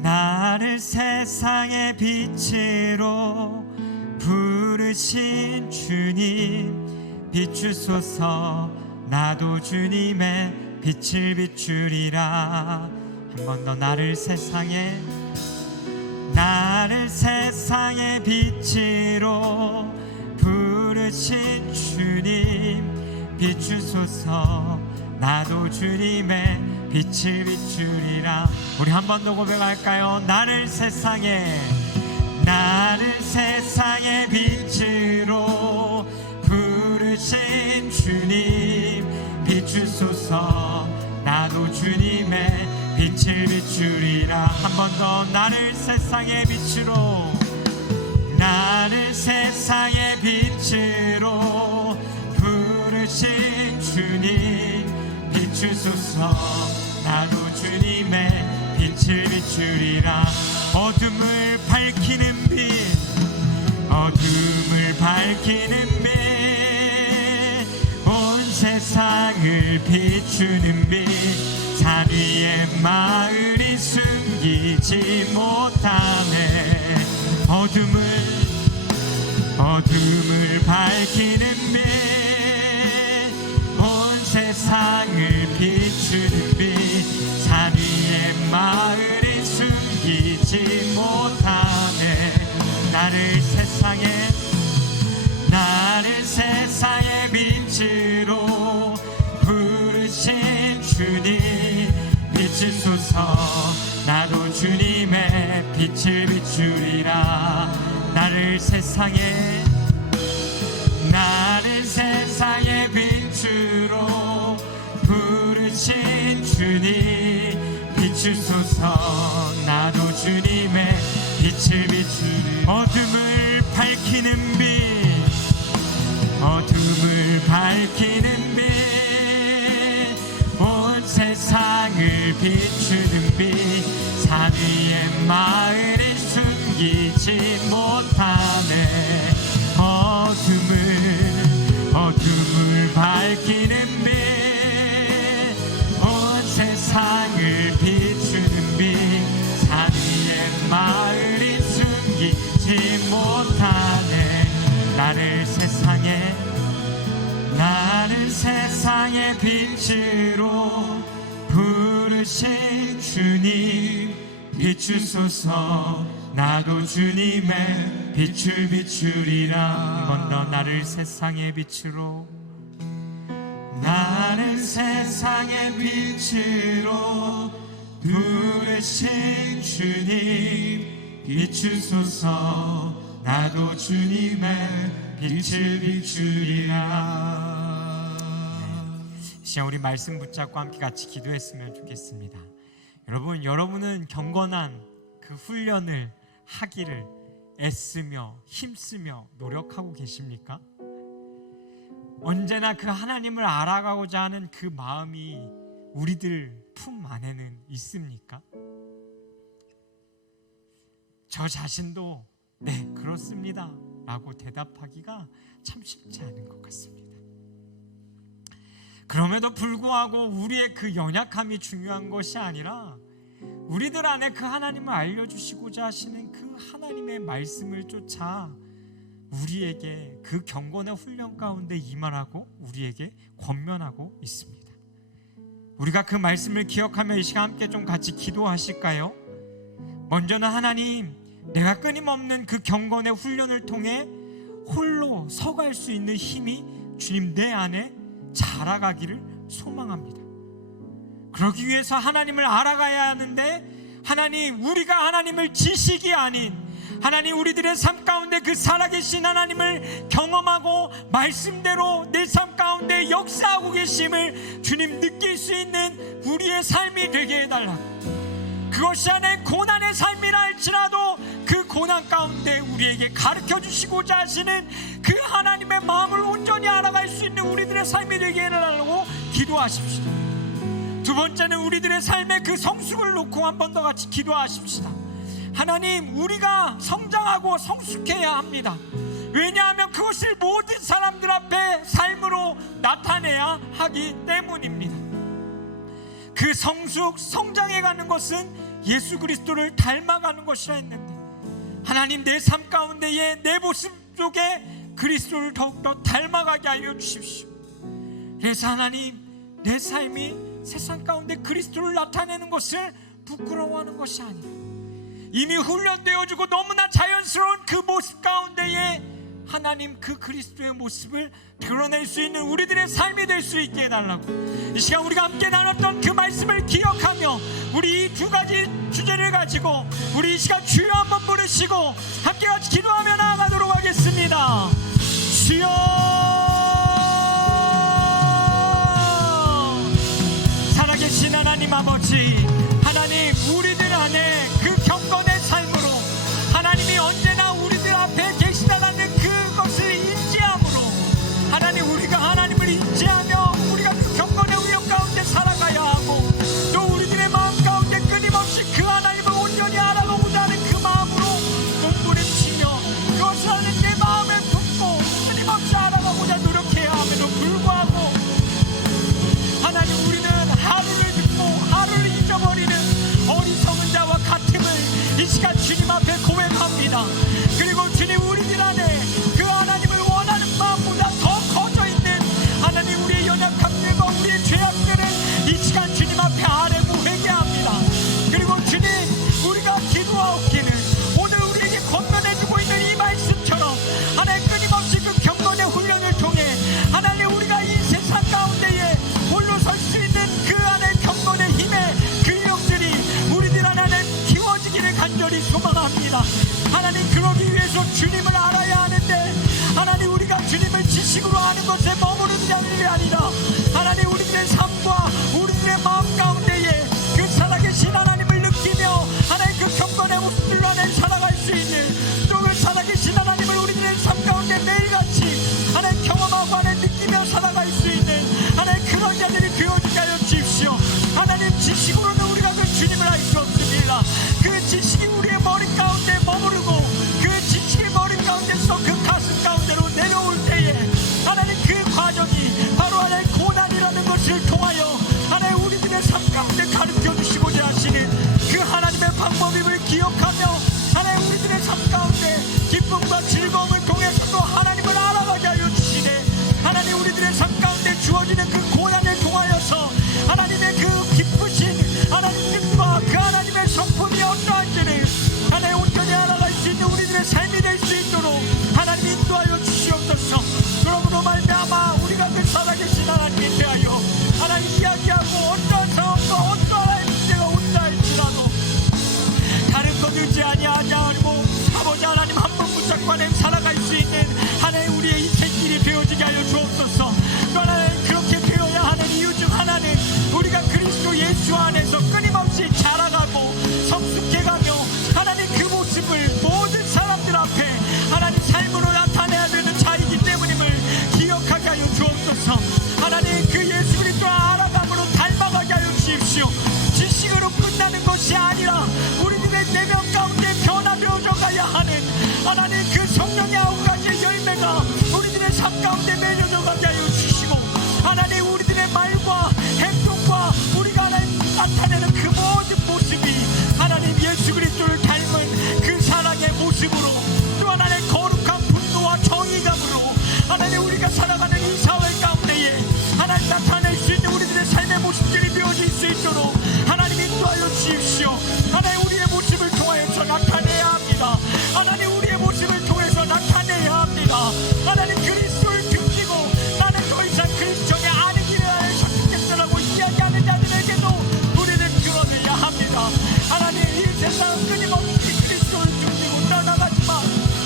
나를 세상의 빛으로 부르신 주님 비추소서. 나도 주님의 빛을 비추리라. 한 번 더. 나를 세상의 빛으로 부르신 주님 비추소서. 나도 주님의 빛을 비추리라. 우리 한 번 더 고백할까요? 나를 세상의 빛으로 부르신 주님 비추소서. 나도 주님의 빛을 비추리라. 한 번 더 나를 세상의 빛으로, 나를 세상의 빛으로 부르신 주님 비추소서. 나도 주님의 빛을 비추리라. 어둠을 밝히는 빛, 어둠을 밝히는 빛, 온 세상을 비추는 빛, 산 위의 마을이 숨기지 못하네. 어둠을 밝히는 빛, 온 세상을 비추는 빛, 산 위의 마을이 숨기지 못하네. 나를 세상의 빛으로 부르신 주님 비추소서. 나도 주님의 빛을 비추리라. 나를 세상의 빛으로 부르신 주님 비추소서. 나도 주님의 빛을 비추리. 어둠을 밝히는 빛, 어둠을 밝히는 빛, 온 세상을 비추는 빛, 산 위의 마을을 숨기지 못하네. 어둠을 밝히는 빛, 온 세상을 비추는 빛, 산 위의 마을이 숨기지 못하네. 나를 세상의 빛으로 부르신 주님 비추소서. 나도 주님의 빛을 비추리라. 한 번 더 나를 세상의 빛으로, 나를 세상의 빛으로 부르신 주님 비추소서. 나도 주님의 빛을 비추리라. 이 시간 우리 말씀 붙잡고 함께 같이 기도했으면 좋겠습니다. 여러분은 경건한 그 훈련을 하기를 애쓰며 힘쓰며 노력하고 계십니까? 언제나 그 하나님을 알아가고자 하는 그 마음이 우리들 품 안에는 있습니까? 저 자신도 네, 그렇습니다 라고 대답하기가 참 쉽지 않은 것 같습니다. 그럼에도 불구하고 우리의 그 연약함이 중요한 것이 아니라 우리들 안에 그 하나님을 알려주시고자 하시는 그 하나님의 말씀을 쫓아 우리에게 그 경건의 훈련 가운데 임하라고 우리에게 권면하고 있습니다. 우리가 그 말씀을 기억하며 이 시간 함께 좀 같이 기도하실까요? 먼저는 하나님, 내가 끊임없는 그 경건의 훈련을 통해 홀로 서갈 수 있는 힘이 주님 내 안에 자라가기를 소망합니다. 그러기 위해서 하나님을 알아가야 하는데, 하나님, 우리가 하나님을 지식이 아닌 하나님, 우리들의 삶 가운데 그 살아계신 하나님을 경험하고 말씀대로 내 삶 가운데 역사하고 계심을 주님 느낄 수 있는 우리의 삶이 되게 해달라고. 그것이 안에 고난의 삶이라 할지라도 그 고난 가운데 우리에게 가르쳐 주시고자 하시는 그 하나님의 마음을 온전히 알아갈 수 있는 우리들의 삶이 되게 해달라고 기도하십시다. 두 번째는 우리들의 삶의 그 성숙을 놓고 한 번 더 같이 기도하십시다. 하나님, 우리가 성장하고 성숙해야 합니다. 왜냐하면 그것을 모든 사람들 앞에 삶으로 나타내야 하기 때문입니다. 그 성장해가는 것은 예수 그리스도를 닮아가는 것이라 했는데, 하나님, 내 삶 가운데에 내 모습 속에 그리스도를 더욱더 닮아가게 하여 주십시오. 그래서 하나님, 내 삶이 세상 가운데 그리스도를 나타내는 것을 부끄러워하는 것이 아니라 이미 훈련되어지고 너무나 자연스러운 그 모습 가운데에 하나님 그 그리스도의 모습을 드러낼 수 있는 우리들의 삶이 될 수 있게 해달라고. 이 시간 우리가 함께 나눴던 그 말씀을 기억하며 우리 이 두 가지 주제를 가지고 우리 이 시간 주여 한번 부르시고 함께 같이 기도하며 나아가도록 하겠습니다. 주여, 살아계신 하나님 아버지, 하나님, 우리들 안에 그 합니다. 그리고 주님, 우리들 안에 그 하나님을 원하는 마음보다 더 커져 있는 하나님, 우리의 연약함들과 우리의 죄악들을 이 시간 주님 앞에 아뢰고 회개합니다. 그리고 주님, 우리가 기도하옵기는 오늘 우리에게 권면해주고 있는 이 말씀처럼 하나님, 끊임없이 그 경건의 훈련을 통해 하나님, 우리가 이 세상 가운데에 홀로 설 수 있는 그 안에 경건의 힘의 근력들이 우리들 안에 키워지기를 간절히 소망합니다. 하나님, 그러기 위해서 주님을 알아야 하는데 하나님, 우리가 주님을 지식으로 아는 것에 머무르는 게 아니라 하나님, 우리들의 삶과 우리들의 마음 가운데에 그 살아계신 하나님을 느끼며 하나님, 그 경건의 모습들로 하나님 살아갈 수 있는, 또 그 살아계신 하나님을 우리들의 삶 가운데 매일같이 하나님 경험하고 하나님 느끼며 살아갈 수 있는 하나님, 그런 자들이 되어지게 하여 주십시오. 하나님, 지식으로는 우리가 그 주님을 알 수 없습니다. 그 지식이 우리의 머리 가운데 머무르고 그 지식의 머리 가운데서 그 가슴 가운데로 내려올 때에 하나님, 그 과정이 바로 하나님 고난이라는 것을 통하여 하나님, 우리들의 삶 가운데 가르쳐 주시고자 하시는 그 하나님의 방법임을 기억하며 하나님, 우리들의 삶 가운데 기쁨과 즐거움을 통해서도 하나님을 알아가게 하여 주시네. 하나님, 우리들의 삶 가운데 주어지는 그 고난을 통하여서 하나님의 그 기쁘신 하나님 뜻과 그 하나님의 성품이 어떠한지를 하나님 온전히 알아갈 수 있는 우리들의 삶이 될 수 있도록 하나님 인도하여 주시옵소서. 그러므로 말미암아 우리가 그 살아계신 하나님에 대하여 하나님 이야기하고 어떠한 상황과 어떠한 문제가 온다 할지라도 다른 것 의지 아니하고 아버지 하나님 한 번 붙잡고 하나님 살아갈 수 있는 하나님, 우리의 인생길이 되어지게 하여 주옵소서. 또 하나님, 그렇게 되어야 하는 이유 중 하나는 우리가 그리스도 예수 안에서 끊임없이 자라가고 성숙해가며 하나님, 그 모습을 모든 사람들 앞에 하나님 삶으로 나타내야 되는 자이기 때문임을 기억하게 하여 주옵소서. 하나님, 그 예수 그리스도 알아감으로 닮아가게 하여 주십시오. 지식으로 끝나는 것이 아니라 우리들의 내면 가운데 변화되어져 가야 하는 하나님, 그 성령의 9가지의 열매가 우리들의 삶 가운데 맺어져 가게 하여 주시고 하나님, 우리들의 말과 행동과 우리가 하나님 나타내는 그 모든 모습이 하나님, 예수 그리스도를 닮은 그 사랑의 모습으로, 또 하나님 거룩한 분노와 정의감으로 하나님, 우리가 살아가는 이 사회 가운데에 하나님 나타낼 수 있는 우리들의 삶의 모습들이 되어질 수 있도록 하나님 인도하여 주십시오. 하나님, 우리의 모습을 통해서 나타내야 합니다. 하나님, 우리의 모습을 통해서 나타내야 합니다. 하나님, 그리스도를 등지고 나는 더 이상 그리스도의 아는 길을 하여 선택했다라고 이야기하는 자들에게도 우리는 그러내야 합니다. 하나님, 이 세상은 끊임없이 그리스도를 등지고 떠나가지만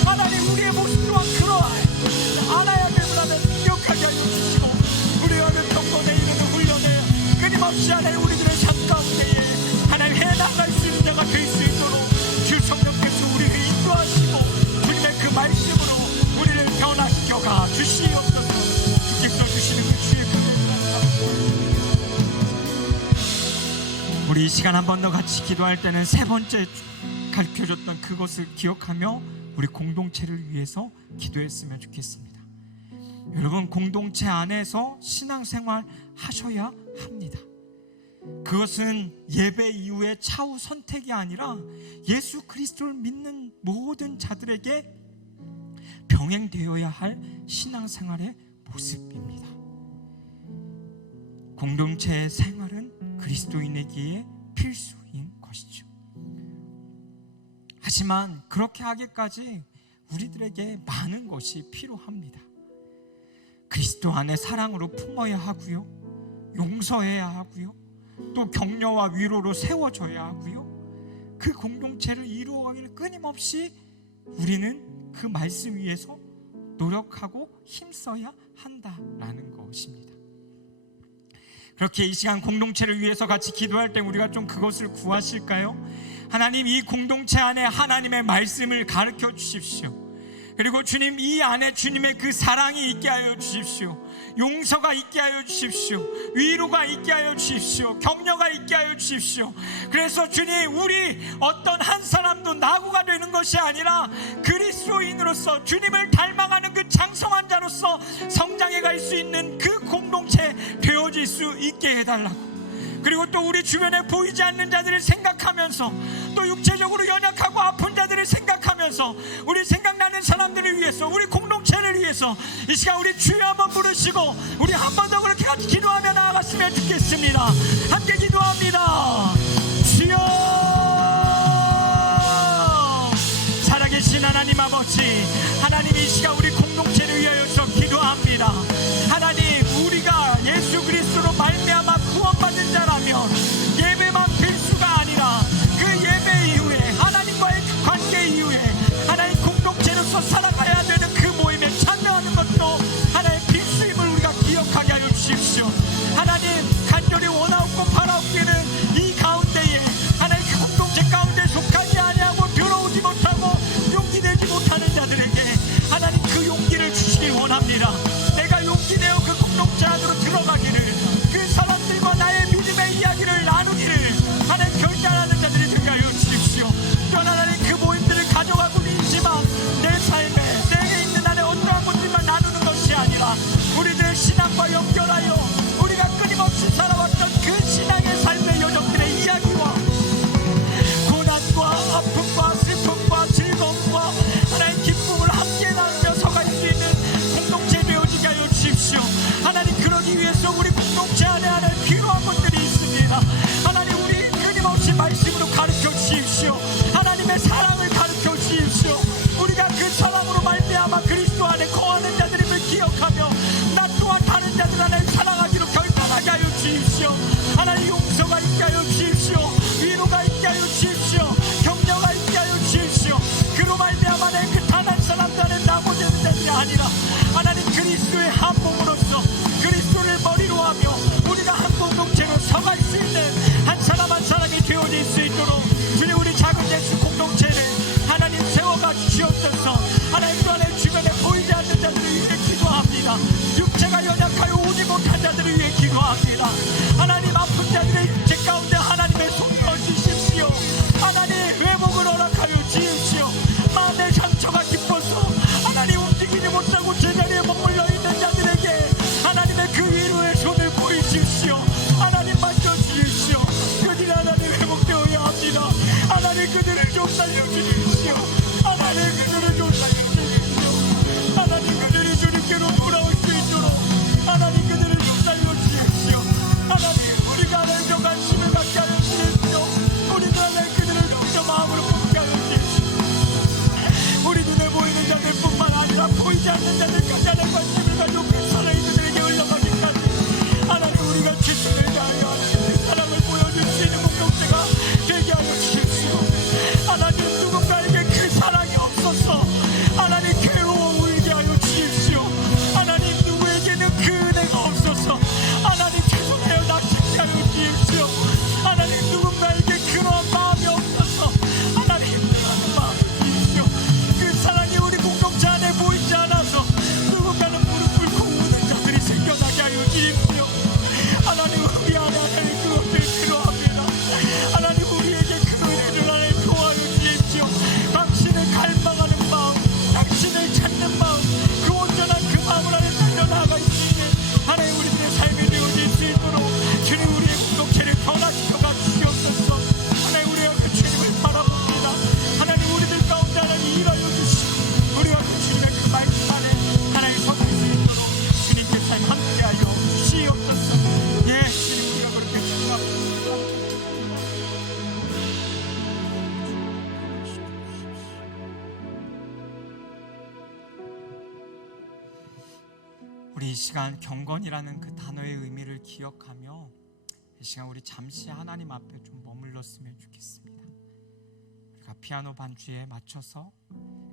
하나님, 우리의 모습 또한 알아야 됨을 하는 기억하게 하여 주시고 우리가 그 경건에 이르는 훈련에 끊임없이 하나님, 우리들의 삶 가운데에 하나님 해나갈 수 있는 자가 될 수 있도록 주 성령께서 우리를 인도하시고 주님의 그 말씀으로 우리를 변화시켜가 주시옵소서. 주께서 주시는 그 주의 우리 이 시간 한 번 더 같이 기도할 때는 세 번째 가르쳐줬던 그것을 기억하며 우리 공동체를 위해서 기도했으면 좋겠습니다. 여러분, 공동체 안에서 신앙생활 하셔야 합니다. 그것은 예배 이후의 차후 선택이 아니라 예수 그리스도를 믿는 모든 자들에게 병행되어야 할 신앙생활의 모습입니다. 공동체의 생활은 그리스도인에게 필수인 것이죠. 하지만 그렇게 하기까지 우리들에게 많은 것이 필요합니다. 그리스도 안에 사랑으로 품어야 하고요, 용서해야 하고요, 또 격려와 위로로 세워져야 하고요, 그 공동체를 이루어가기를 끊임없이 우리는 그 말씀 위에서 노력하고 힘써야 한다라는 것입니다. 그렇게 이 시간 공동체를 위해서 같이 기도할 때 우리가 좀 그것을 구하실까요? 하나님, 이 공동체 안에 하나님의 말씀을 가르쳐 주십시오. 그리고 주님, 이 안에 주님의 그 사랑이 있게 하여 주십시오. 용서가 있게 하여 주십시오. 위로가 있게 하여 주십시오. 격려가 있게 하여 주십시오. 그래서 주님, 우리 어떤 한 사람도 낙오가 되는 것이 아니라 그리스도인으로서 주님을 닮아가는 그 장성한 자로서 성장해 갈 수 있는 그 공동체 되어질 수 있게 해달라고, 그리고 또 우리 주변에 보이지 않는 자들을 생각하면서, 또 육체적으로 연약하고 아픈 자들을 생각하면서, 우리 생각나는 사람들을 위해서, 우리 공동체를 위해서 이 시간 우리 주여 한번 부르시고 우리 한 번 더 그렇게 같이 기도하며 나아갔으면 좋겠습니다. 함께 기도합니다. 주여, 살아계신 하나님 아버지, 하나님 이 시간 우리 공동체를 위하여서 기도합니다. 하나님, 우리가 예수 그리스도로 말미암아 구원받은 자라면 예배만 필수가 아니라 그 예배 이후에 하나님과의 그 관계 이후에 하나님 공동체로서 살아가야 되는 그 모임에 참여하는 것도 하나의 필수임을 우리가 기억하게 하여 주십시오. 하나님, 간절히 원하옵고 바라옵기는 이 가운데에 하나님 그 공동체 가운데 속하지 아니하고 들어오지 못하고 용기 내지 못하는 자들에게 하나님 그 용기를 주시길 원합니다. 내가 용기 내어 그 공동체 안으로 들어가기를, 그 사람들과 나의 믿음의 이야기를 나누기를 하나님 결단하는 자들이 되게 하여 주십시오. 또한 하나님 그 모임들을 가져가고는 있지만 내 삶에 내게 있는 한에 어떠한 것들만 나누는 것이 아니라 우리들의 신앙과 연결하여 우리가 끊임없이 살아왔던 그 신앙의 삶의 여정들의 이야기와 고난과 아픔과 슬픔과 즐거움과 하나님 기쁨을 함께 나누며 서갈 수 있는 공동체 되어지게 하여 주십시오. 하나님, 그러기 위해서 우리 공동체 안에 하나님 필요한 것들이 있습니다. 하나님, 우리 끊임없이 말씀으로 가르쳐 주십시오. 하나님의 사랑을 가르쳐 주십시오. 우리가 그 사랑으로 말미암아 그리스도 안에 거하는 자들임을 기억하며 나 또한 다른 자들 안에 사랑하기로 결단하게 하여 주십시오. 하나님, 용서가 있게 하여 주십시오. 위로가 있게 하여 주십시오. 격려가 있게 하여 주십시오. 그로 말미암아 내 그 단 한 사람도 안에 나머지는 자들이 아니라 하나님 그리스도의 한 몸으로서 그리스도를 머리로 하며 우리가 한 공동체로 서갈 수 있는 한 사람 한 사람이 되어질 수 있도록 주님, 우리 작은 예수 공동체를 하나님 세워가 주시옵소서. 하나님, 또 안에 주변에 보이지 않는 자들을 위해 기도합니다. 육체가 연약하여 오지 못한 자들을 위해 기도합니다. 하나님, 아픈 자들의 육체 가운데 하나님의 손을 얹으십시오. 하나님, 회복을 허락하여 주십시오. 마음의 상처가 깊어서 하나님 움직이지 못하고 제자리에 머물러 있는 자들에게 하나님의 그 위로의 손을 보이십시오. 하나님, 만져주십시오. 그들이 하나님 회복되어야 합니다. 하나님, 그들을 좀 살려주십시오. 하나님, 그들을 좀 살려주십시오. 하나님, 그들이 주님께로 돌아올 수 있도록 하나님, 그들을 좀 살려주십시오. 하나님, 우리가 하나님 더 관심을 갖게 하여 주십시오. 우리도 하나님 그들을 더 마음으로 품게 하여 주십시오. 우리 눈에 보이는 자들뿐만 아니라 보이지 않는 자들까지 하나님 관심을 가지고 그 사랑이 그들에게 흘러가기까지 하나님, 우리가 최선을 다하여 하나님의 사랑을 보여줄 수 있는 공동체가 되게 하여 주십시오. 하나님, 누군가에게 그 사랑이 없어서 하나님 괴로워 울게 하여 주십시오. 하나님, 누구에게는 그 은혜가 없어서 하나님 죄송해요 낙심케 하여 주십시오. 하나님, 누군가에게 그러한 마음이 없어서 하나님 힘들어하는 마음을 주십시오. 그 사랑이 우리 공동체 안에 보이지 않아서 누군가는 무릎 꿇고 우는 자들이 생겨나게 하여 주십시오. 하나님, 우리 안에 하나님 그것들 필요합니다. 하나님, 우리에게 그 은혜를 하나님 도와여 주십시오. 당신을 갈망하는 마음, 당신을 찾는 마음, 그 온전한 그 마음을 하나님 달려나갈 수 있는 하나님 우리들의 삶이 되어질 수 있도록 주님, 우리의 공동체를 변화시켜 가주시옵소서. 하나님, 우리가 그 주님을 바라봅니다. 하나님, 우리들 가운데 하나님 일하여 주시고 우리가 그 주님의 그 말씀 안에 하나님 서갈 수 있도록 주님의 삶 함께하여 주시옵소서. 예, 주님, 우리가 그렇게 축복합니다. 우리 이 시간 경건이라는 그 단어의 의미를 기억하며 이 시간 우리 잠시 하나님 앞에 좀 머물렀으면 좋겠습니다. 우리가 피아노 반주에 맞춰서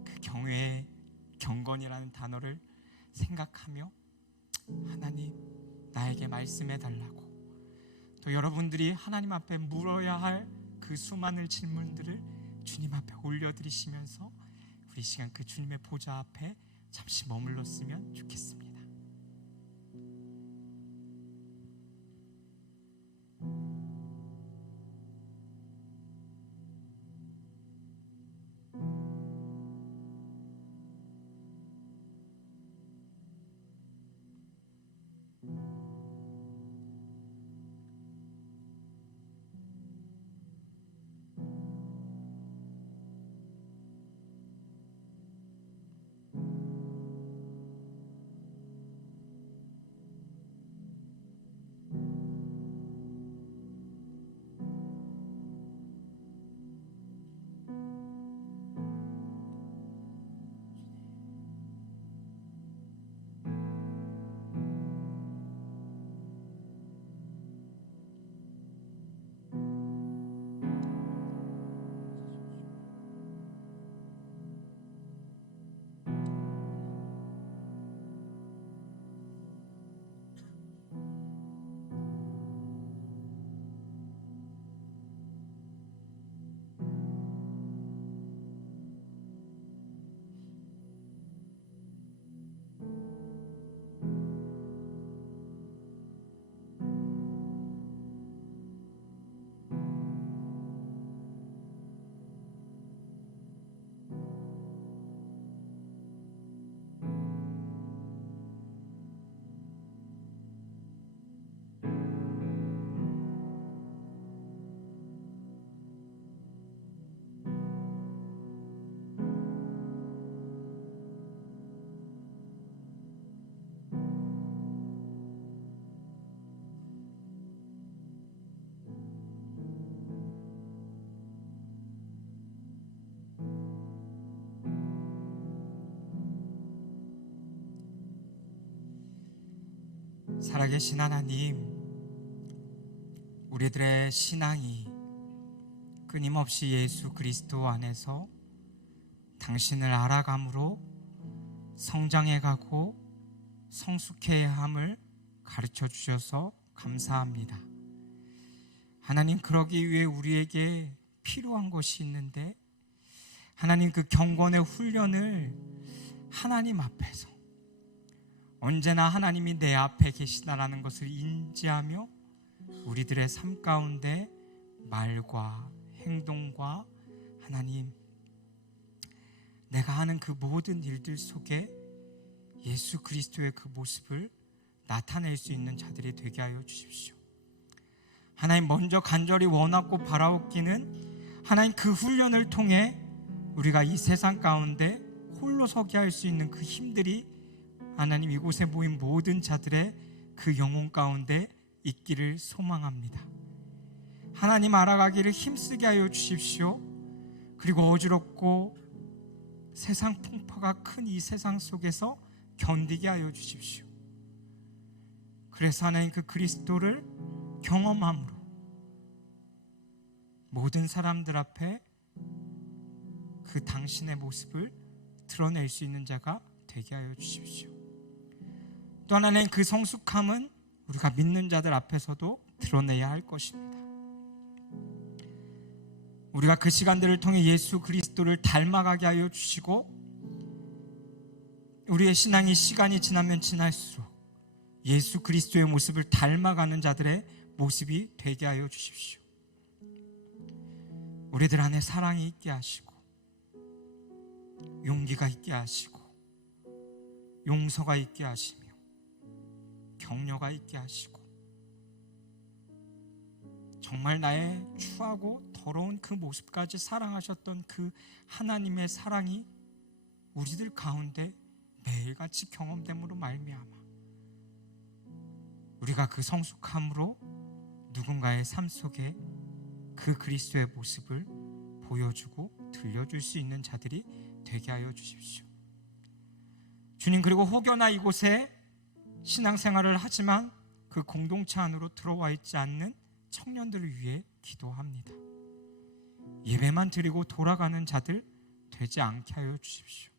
그 경외의 경건이라는 단어를 생각하며 하나님, 나에게 말씀해 달라고, 또 여러분들이 하나님 앞에 물어야 할 그 수많은 질문들을 주님 앞에 올려드리시면서 우리 시간 그 주님의 보좌 앞에 잠시 머물렀으면 좋겠습니다. 살아계신 하나님, 우리들의 신앙이 끊임없이 예수 그리스도 안에서 당신을 알아감으로 성장해가고 성숙해야 함을 가르쳐 주셔서 감사합니다. 하나님, 그러기 위해 우리에게 필요한 것이 있는데, 하나님, 그 경건의 훈련을 하나님 앞에서 언제나 하나님이 내 앞에 계시다라는 것을 인지하며 우리들의 삶 가운데 말과 행동과 하나님, 내가 하는 그 모든 일들 속에 예수 그리스도의 그 모습을 나타낼 수 있는 자들이 되게 하여 주십시오. 하나님, 먼저 간절히 원하고 바라옵기는 하나님, 그 훈련을 통해 우리가 이 세상 가운데 홀로 서게 할 수 있는 그 힘들이 하나님, 이곳에 모인 모든 자들의 그 영혼 가운데 있기를 소망합니다. 하나님 알아가기를 힘쓰게 하여 주십시오. 그리고 어지럽고 세상 풍파가 큰 이 세상 속에서 견디게 하여 주십시오. 그래서 하나님, 그 그리스도를 경험함으로 모든 사람들 앞에 그 당신의 모습을 드러낼 수 있는 자가 되게 하여 주십시오. 또 하나는 그 성숙함은 우리가 믿는 자들 앞에서도 드러내야 할 것입니다. 우리가 그 시간들을 통해 예수 그리스도를 닮아가게 하여 주시고, 우리의 신앙이 시간이 지나면 지날수록 예수 그리스도의 모습을 닮아가는 자들의 모습이 되게 하여 주십시오. 우리들 안에 사랑이 있게 하시고, 용기가 있게 하시고, 용서가 있게 하시며, 격려가 있게 하시고, 정말 나의 추하고 더러운 그 모습까지 사랑하셨던 그 하나님의 사랑이 우리들 가운데 매일같이 경험됨으로 말미암아 우리가 그 성숙함으로 누군가의 삶 속에 그 그리스도의 모습을 보여주고 들려줄 수 있는 자들이 되게 하여 주십시오. 주님, 그리고 혹여나 이곳에 신앙생활을 하지만 그 공동체 안으로 들어와 있지 않는 청년들을 위해 기도합니다. 예배만 드리고 돌아가는 자들 되지 않게 하여 주십시오.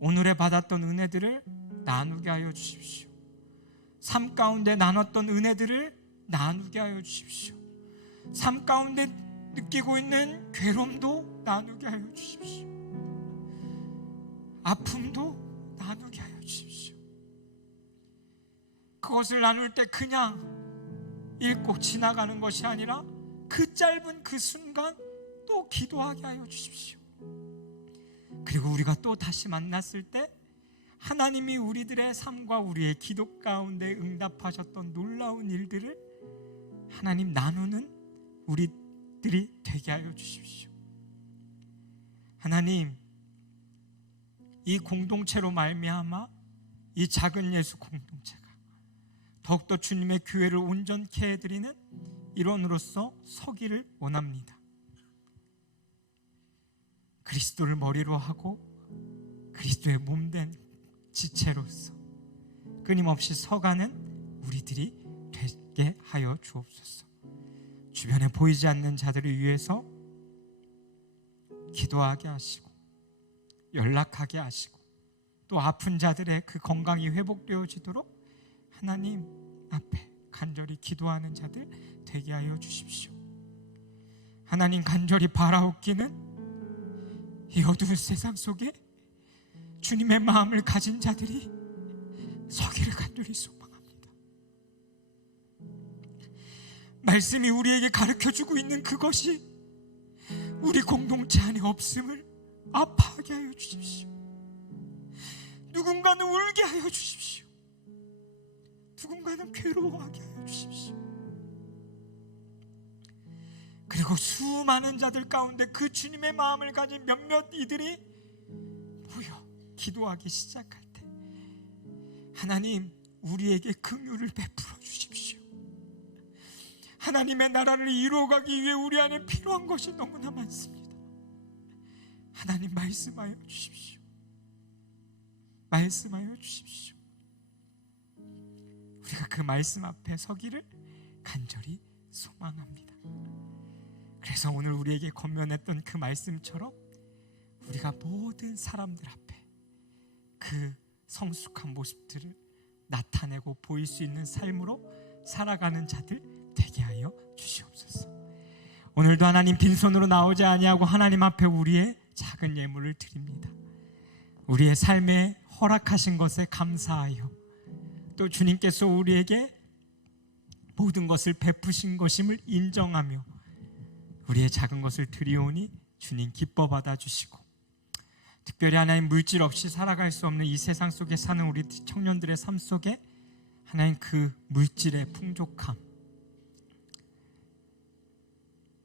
오늘에 받았던 은혜들을 나누게 하여 주십시오. 삶 가운데 나눴던 은혜들을 나누게 하여 주십시오. 삶 가운데 느끼고 있는 괴로움도 나누게 하여 주십시오. 아픔도 나누게 하여 주십시오. 그것을 나눌 때 그냥 읽고 지나가는 것이 아니라 그 짧은 그 순간 또 기도하게 하여 주십시오. 그리고 우리가 또 다시 만났을 때 하나님이 우리들의 삶과 우리의 기도 가운데 응답하셨던 놀라운 일들을 하나님 나누는 우리들이 되게 하여 주십시오. 하나님, 이 공동체로 말미암아 이 작은 예수 공동체가 더욱더 주님의 교회를 온전케 해드리는 일원으로서 서기를 원합니다. 그리스도를 머리로 하고 그리스도의 몸된 지체로서 끊임없이 서가는 우리들이 되게 하여 주옵소서. 주변에 보이지 않는 자들을 위해서 기도하게 하시고 연락하게 하시고 또 아픈 자들의 그 건강이 회복되어지도록 하나님 앞에 간절히 기도하는 자들 되게 하여 주십시오. 하나님, 간절히 바라옵기는 이 어두운 세상 속에 주님의 마음을 가진 자들이 서기를 간절히 소망합니다. 말씀이 우리에게 가르쳐주고 있는 그것이 우리 공동체 안에 없음을 아파하게 하여 주십시오. 누군가는 울게 하여 주십시오. 누군가는 괴로워하게 하여 주십시오. 그리고 수많은 자들 가운데 그 주님의 마음을 가진 몇몇 이들이 모여 기도하기 시작할 때 하나님, 우리에게 긍휼을 베풀어 주십시오. 하나님의 나라를 이루어가기 위해 우리 안에 필요한 것이 너무나 많습니다. 하나님, 말씀하여 주십시오. 말씀하여 주십시오. 우리가 그 말씀 앞에 서기를 간절히 소망합니다. 그래서 오늘 우리에게 권면했던 그 말씀처럼 우리가 모든 사람들 앞에 그 성숙한 모습들을 나타내고 보일 수 있는 삶으로 살아가는 자들 되게 하여 주시옵소서. 오늘도 하나님 빈손으로 나오지 아니하고 하나님 앞에 우리의 작은 예물을 드립니다. 우리의 삶에 허락하신 것에 감사하여 또 주님께서 우리에게 모든 것을 베푸신 것임을 인정하며 우리의 작은 것을 드리오니 주님 기뻐 받아주시고, 특별히 하나님 물질 없이 살아갈 수 없는 이 세상 속에 사는 우리 청년들의 삶 속에 하나님 그 물질의 풍족함,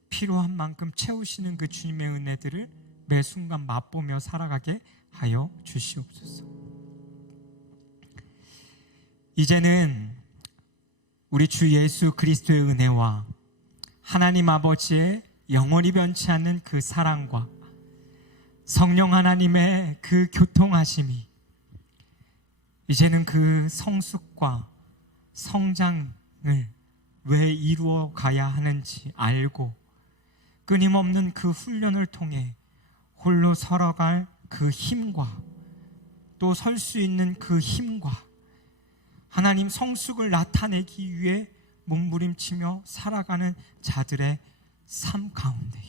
필요한 만큼 채우시는 그 주님의 은혜들을 매 순간 맛보며 살아가게 하여 주시옵소서. 이제는 우리 주 예수 그리스도의 은혜와 하나님 아버지의 영원히 변치 않는 그 사랑과 성령 하나님의 그 교통하심이 이제는 그 성숙과 성장을 왜 이루어 가야 하는지 알고 끊임없는 그 훈련을 통해 홀로 서러갈 그 힘과 또 설 수 있는 그 힘과 하나님 성숙을 나타내기 위해 몸부림치며 살아가는 자들의 삶 가운데,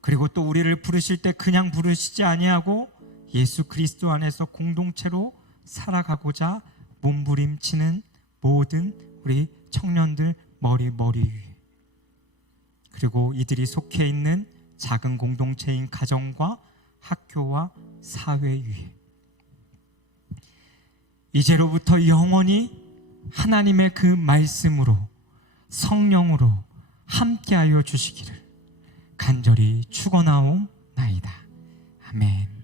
그리고 또 우리를 부르실 때 그냥 부르시지 아니하고 예수 그리스도 안에서 공동체로 살아가고자 몸부림치는 모든 우리 청년들 머리 위에, 그리고 이들이 속해 있는 작은 공동체인 가정과 학교와 사회 위에 이제로부터 영원히 하나님의 그 말씀으로 성령으로 함께하여 주시기를 간절히 축원하옵나이다. 아멘.